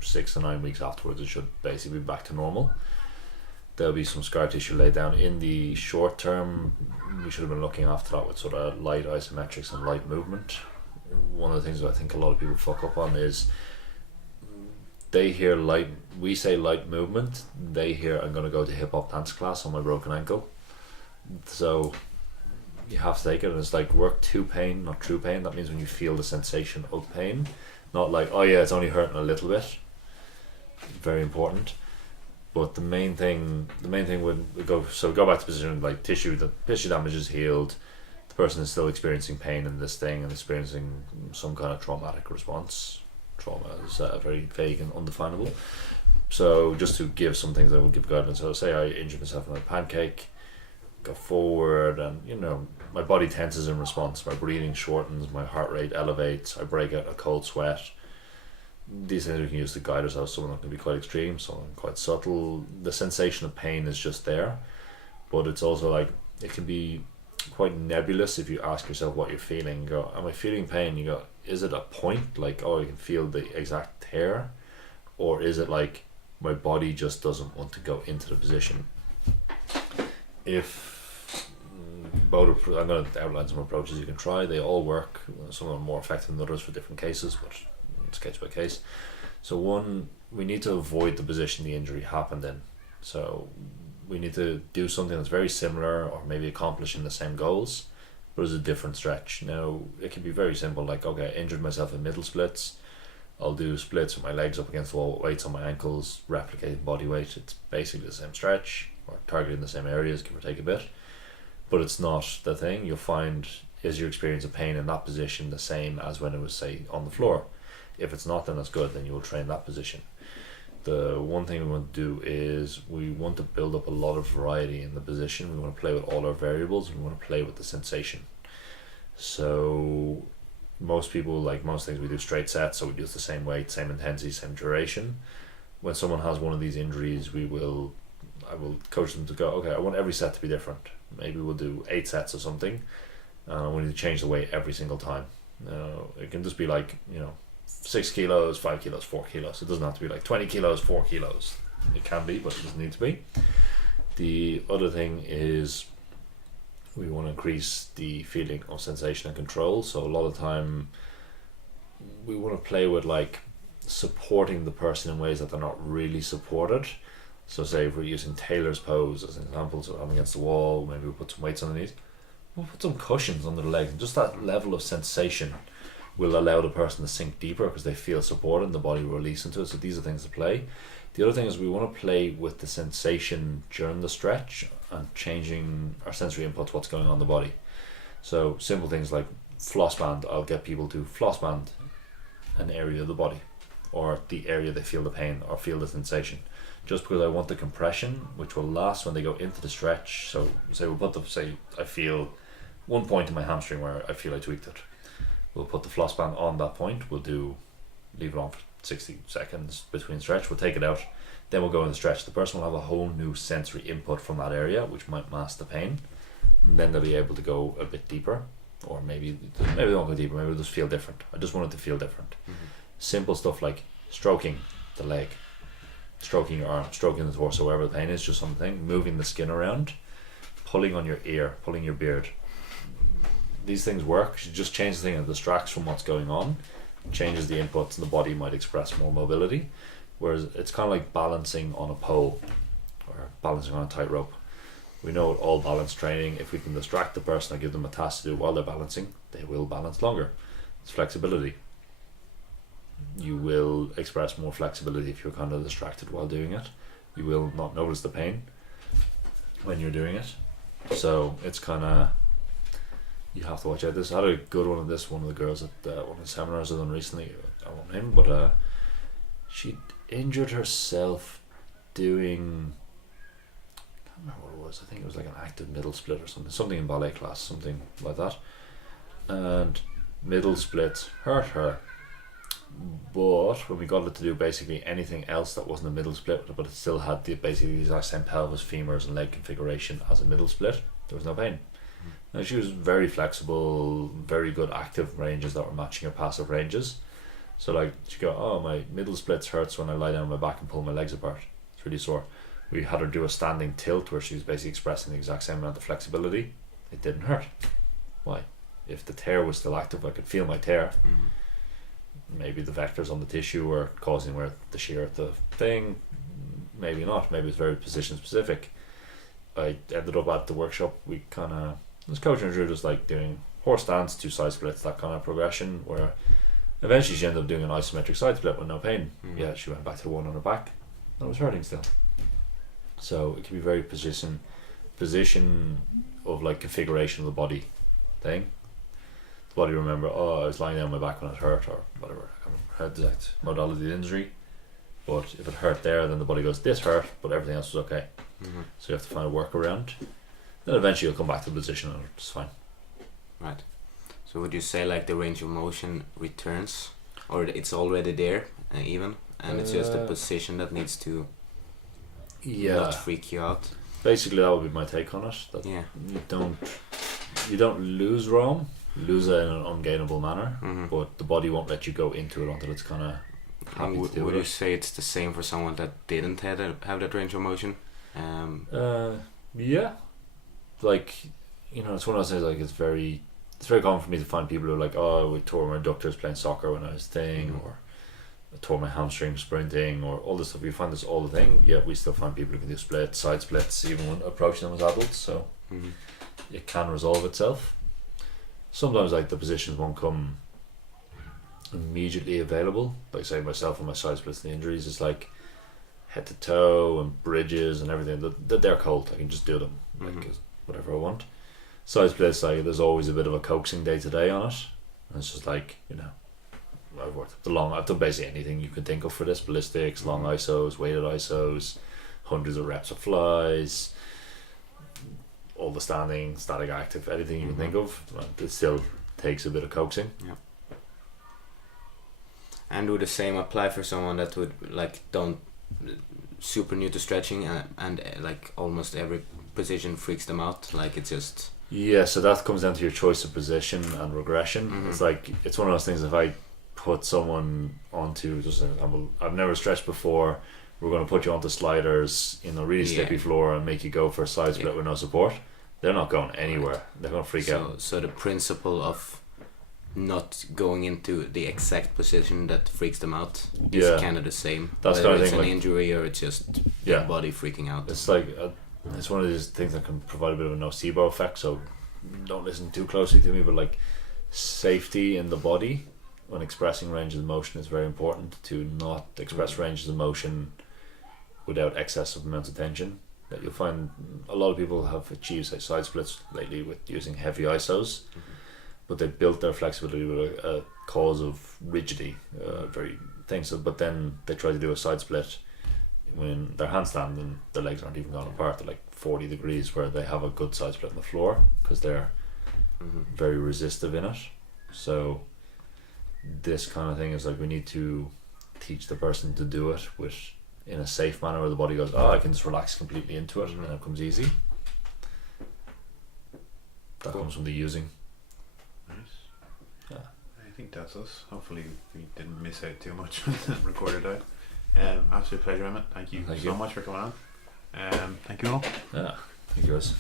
6 to 9 weeks afterwards it should basically be back to normal. There'll be some scar tissue laid down. In the short term, we should have been looking after that with sort of light isometrics and light movement. One of the things that I think a lot of people fuck up on is they hear light, we say light movement, they hear I'm going to go to hip hop dance class on my broken ankle. So you have to take it, and it's like work to pain, not true pain. That means when you feel the sensation of pain, not like, oh yeah, it's only hurting a little bit. Very important. But the main thing would go back to position, like tissue damage is healed, the person is still experiencing pain in this thing and experiencing some kind of traumatic response. Trauma is very vague and undefinable. So just to give some things I would give guidance. So say I injured myself in a pancake, go forward, and my body tenses in response. My breathing shortens, my heart rate elevates, I break out a cold sweat. These things we can use to guide ourselves. Some of them can be quite extreme, some of them quite subtle. The sensation of pain is just there, but it's also like it can be quite nebulous if you ask yourself what you're feeling. You go, am I feeling pain? You go, is it a point, like, oh, you can feel the exact tear, or is it like my body just doesn't want to go into the position? If both, I'm going to outline some approaches you can try. They all work. Some of them are more effective than others for different cases, but it's case by case. So one, we need to avoid the position the injury happened in. So we need to do something that's very similar, or maybe accomplishing the same goals, but it's a different stretch. Now it can be very simple, like, okay, I injured myself in middle splits, I'll do splits with my legs up against the wall, weights on my ankles, replicating body weight. It's basically the same stretch, or targeting the same areas, give or take a bit, but it's not the thing. You'll find, is your experience of pain in that position the same as when it was, say, on the floor? If it's not, then that's good, then you will train that position. The one thing we want to do is we want to build up a lot of variety in the position. We want to play with all our variables. We want to play with the sensation. So most people, like most things, we do straight sets, so we use the same weight, same intensity, same duration. When someone has one of these injuries, I will coach them to go, okay, I want every set to be different. Maybe we'll do 8 sets or something, and we need to change the weight every single time. It can just be like, 6 kilos, 5 kilos, 4 kilos. It doesn't have to be like 20 kilos, 4 kilos. It can be, but it doesn't need to be. The other thing is we want to increase the feeling of sensation and control. So a lot of time we want to play with like supporting the person in ways that they're not really supported. So say if we're using Taylor's pose as an example, so I'm against the wall, maybe we'll put some weights underneath, we'll put some cushions under the legs, and just that level of sensation will allow the person to sink deeper because they feel supported and the body will release into it. So these are things to play. The other thing is we want to play with the sensation during the stretch and changing our sensory inputs, what's going on in the body. So simple things like floss band, I'll get people to floss band an area of the body or the area they feel the pain or feel the sensation, just because I want the compression which will last when they go into the stretch. So say we'll put I feel one point in my hamstring where I feel I tweaked it, we'll put the floss band on that point, leave it on for 60 seconds between stretch, we'll take it out, then we'll go in the stretch. The person will have a whole new sensory input from that area which might mask the pain, and then they'll be able to go a bit deeper, or maybe they won't go deeper, maybe they'll just feel different. I just want it to feel different. Simple stuff like stroking the leg, stroking your arm, stroking the torso, wherever the pain is, just something, moving the skin around, pulling on your ear, pulling your beard. These things work. You just change the thing and distracts from what's going on, changes the inputs, and the body might express more mobility. Whereas it's kind of like balancing on a pole or balancing on a tightrope. We know all balance training, if we can distract the person or give them a task to do while they're balancing, they will balance longer. It's flexibility. You will express more flexibility if you're kind of distracted while doing it. You will not notice the pain when you're doing it. So it's kind of, you have to watch out. I had a good one of this, one of the girls at one of the seminars I've done recently, I won't name, but she injured herself doing, I can't remember what it was, I think it was like an active middle split or something in ballet class, something like that, and middle split hurt her, but when we got it to do basically anything else that wasn't a middle split, but it still had basically the exact same pelvis, femurs and leg configuration as a middle split, there was no pain. Now she was very flexible, very good active ranges that were matching her passive ranges. So like she'd go, oh, my middle splits hurts when I lie down on my back and pull my legs apart. It's really sore. We had her do a standing tilt where she was basically expressing the exact same amount of flexibility. It didn't hurt. Why? If the tear was still active, I could feel my tear. Maybe the vectors on the tissue were causing where the shear at the thing. Maybe not. Maybe it's very position specific. I ended up at the workshop, we kind of, was coaching her through just like doing horse stance, 2 side splits, that kind of progression, where eventually she ended up doing an isometric side split with no pain. Yeah, she went back to the one on her back and it was hurting still. So it can be very position of like configuration of the body thing. The body remember, oh, I was lying down on my back when it hurt, or whatever. I can't remember the exact modality of the injury, but if it hurt there, then the body goes, this hurt, but everything else was okay. So you have to find a workaround. Then eventually you'll come back to the position and it's fine. Right. So would you say like the range of motion returns, or it's already there even, and it's just a position that needs to not freak you out? Basically that would be my take on it. That you don't lose ROM, lose it in an ungainable manner, but the body won't let you go into it until it's kind of happy to do would it. you say it's the same for someone that didn't have that range of motion? Yeah, like, you know, it's one of those things, like it's very common for me to find people who are like, oh, we tore my adductors playing soccer when I was or I tore my hamstring sprinting, or all this stuff. We find this all the thing, yet we still find people who can do splits, side splits, even when approaching them as adults, so it can resolve itself. Sometimes like the positions won't come immediately available, like say myself and my side splits and the injuries, is like head to toe and bridges and everything, they're cold. I can just do them like whatever I want. Side splits, like there's always a bit of a coaxing day to day on it, and it's just like, you know, I've done basically anything you can think of for this: ballistics, long isos, weighted isos, hundreds of reps of flies, all the standing, static, active, anything you can think of. It still takes a bit of coaxing. Yeah. And would the same apply for someone that would like don't super new to stretching and like almost every position freaks them out? Like it's just so that comes down to your choice of position and regression. It's like, it's one of those things, if I put someone onto, just an example, I've never stretched before, we're going to put you onto sliders in a really slippy floor and make you go for a side split with no support, they're not going anywhere. They're going to freak out. So the principle of not going into the exact position that freaks them out. Yeah. It's kind of the same. That's whether kind of it's thing, an like- injury or it's just Yeah. your body freaking out. It's like it's one of these things that can provide a bit of a nocebo effect. So don't listen too closely to me, but like safety in the body when expressing ranges of motion is very important. To not express ranges of motion without excessive amounts of tension. That you'll find a lot of people have achieved say side splits lately with using heavy isos, but they built their flexibility with a cause of rigidity, very thing. So, but then they try to do a side split when they're handstand and their legs aren't even gone apart. They're like 40 degrees, where they have a good side split on the floor because they're very resistive in it. So this kind of thing is like we need to teach the person to do it with in a safe manner where the body goes, oh, I can just relax completely into it, and it comes easy. That comes from the using. Nice. Yeah. I think that's us. Hopefully we didn't miss out too much recorded out. Absolute pleasure, Emmet. Thank you Thank so you. much for coming on. Thank you all. Yeah, thank you guys.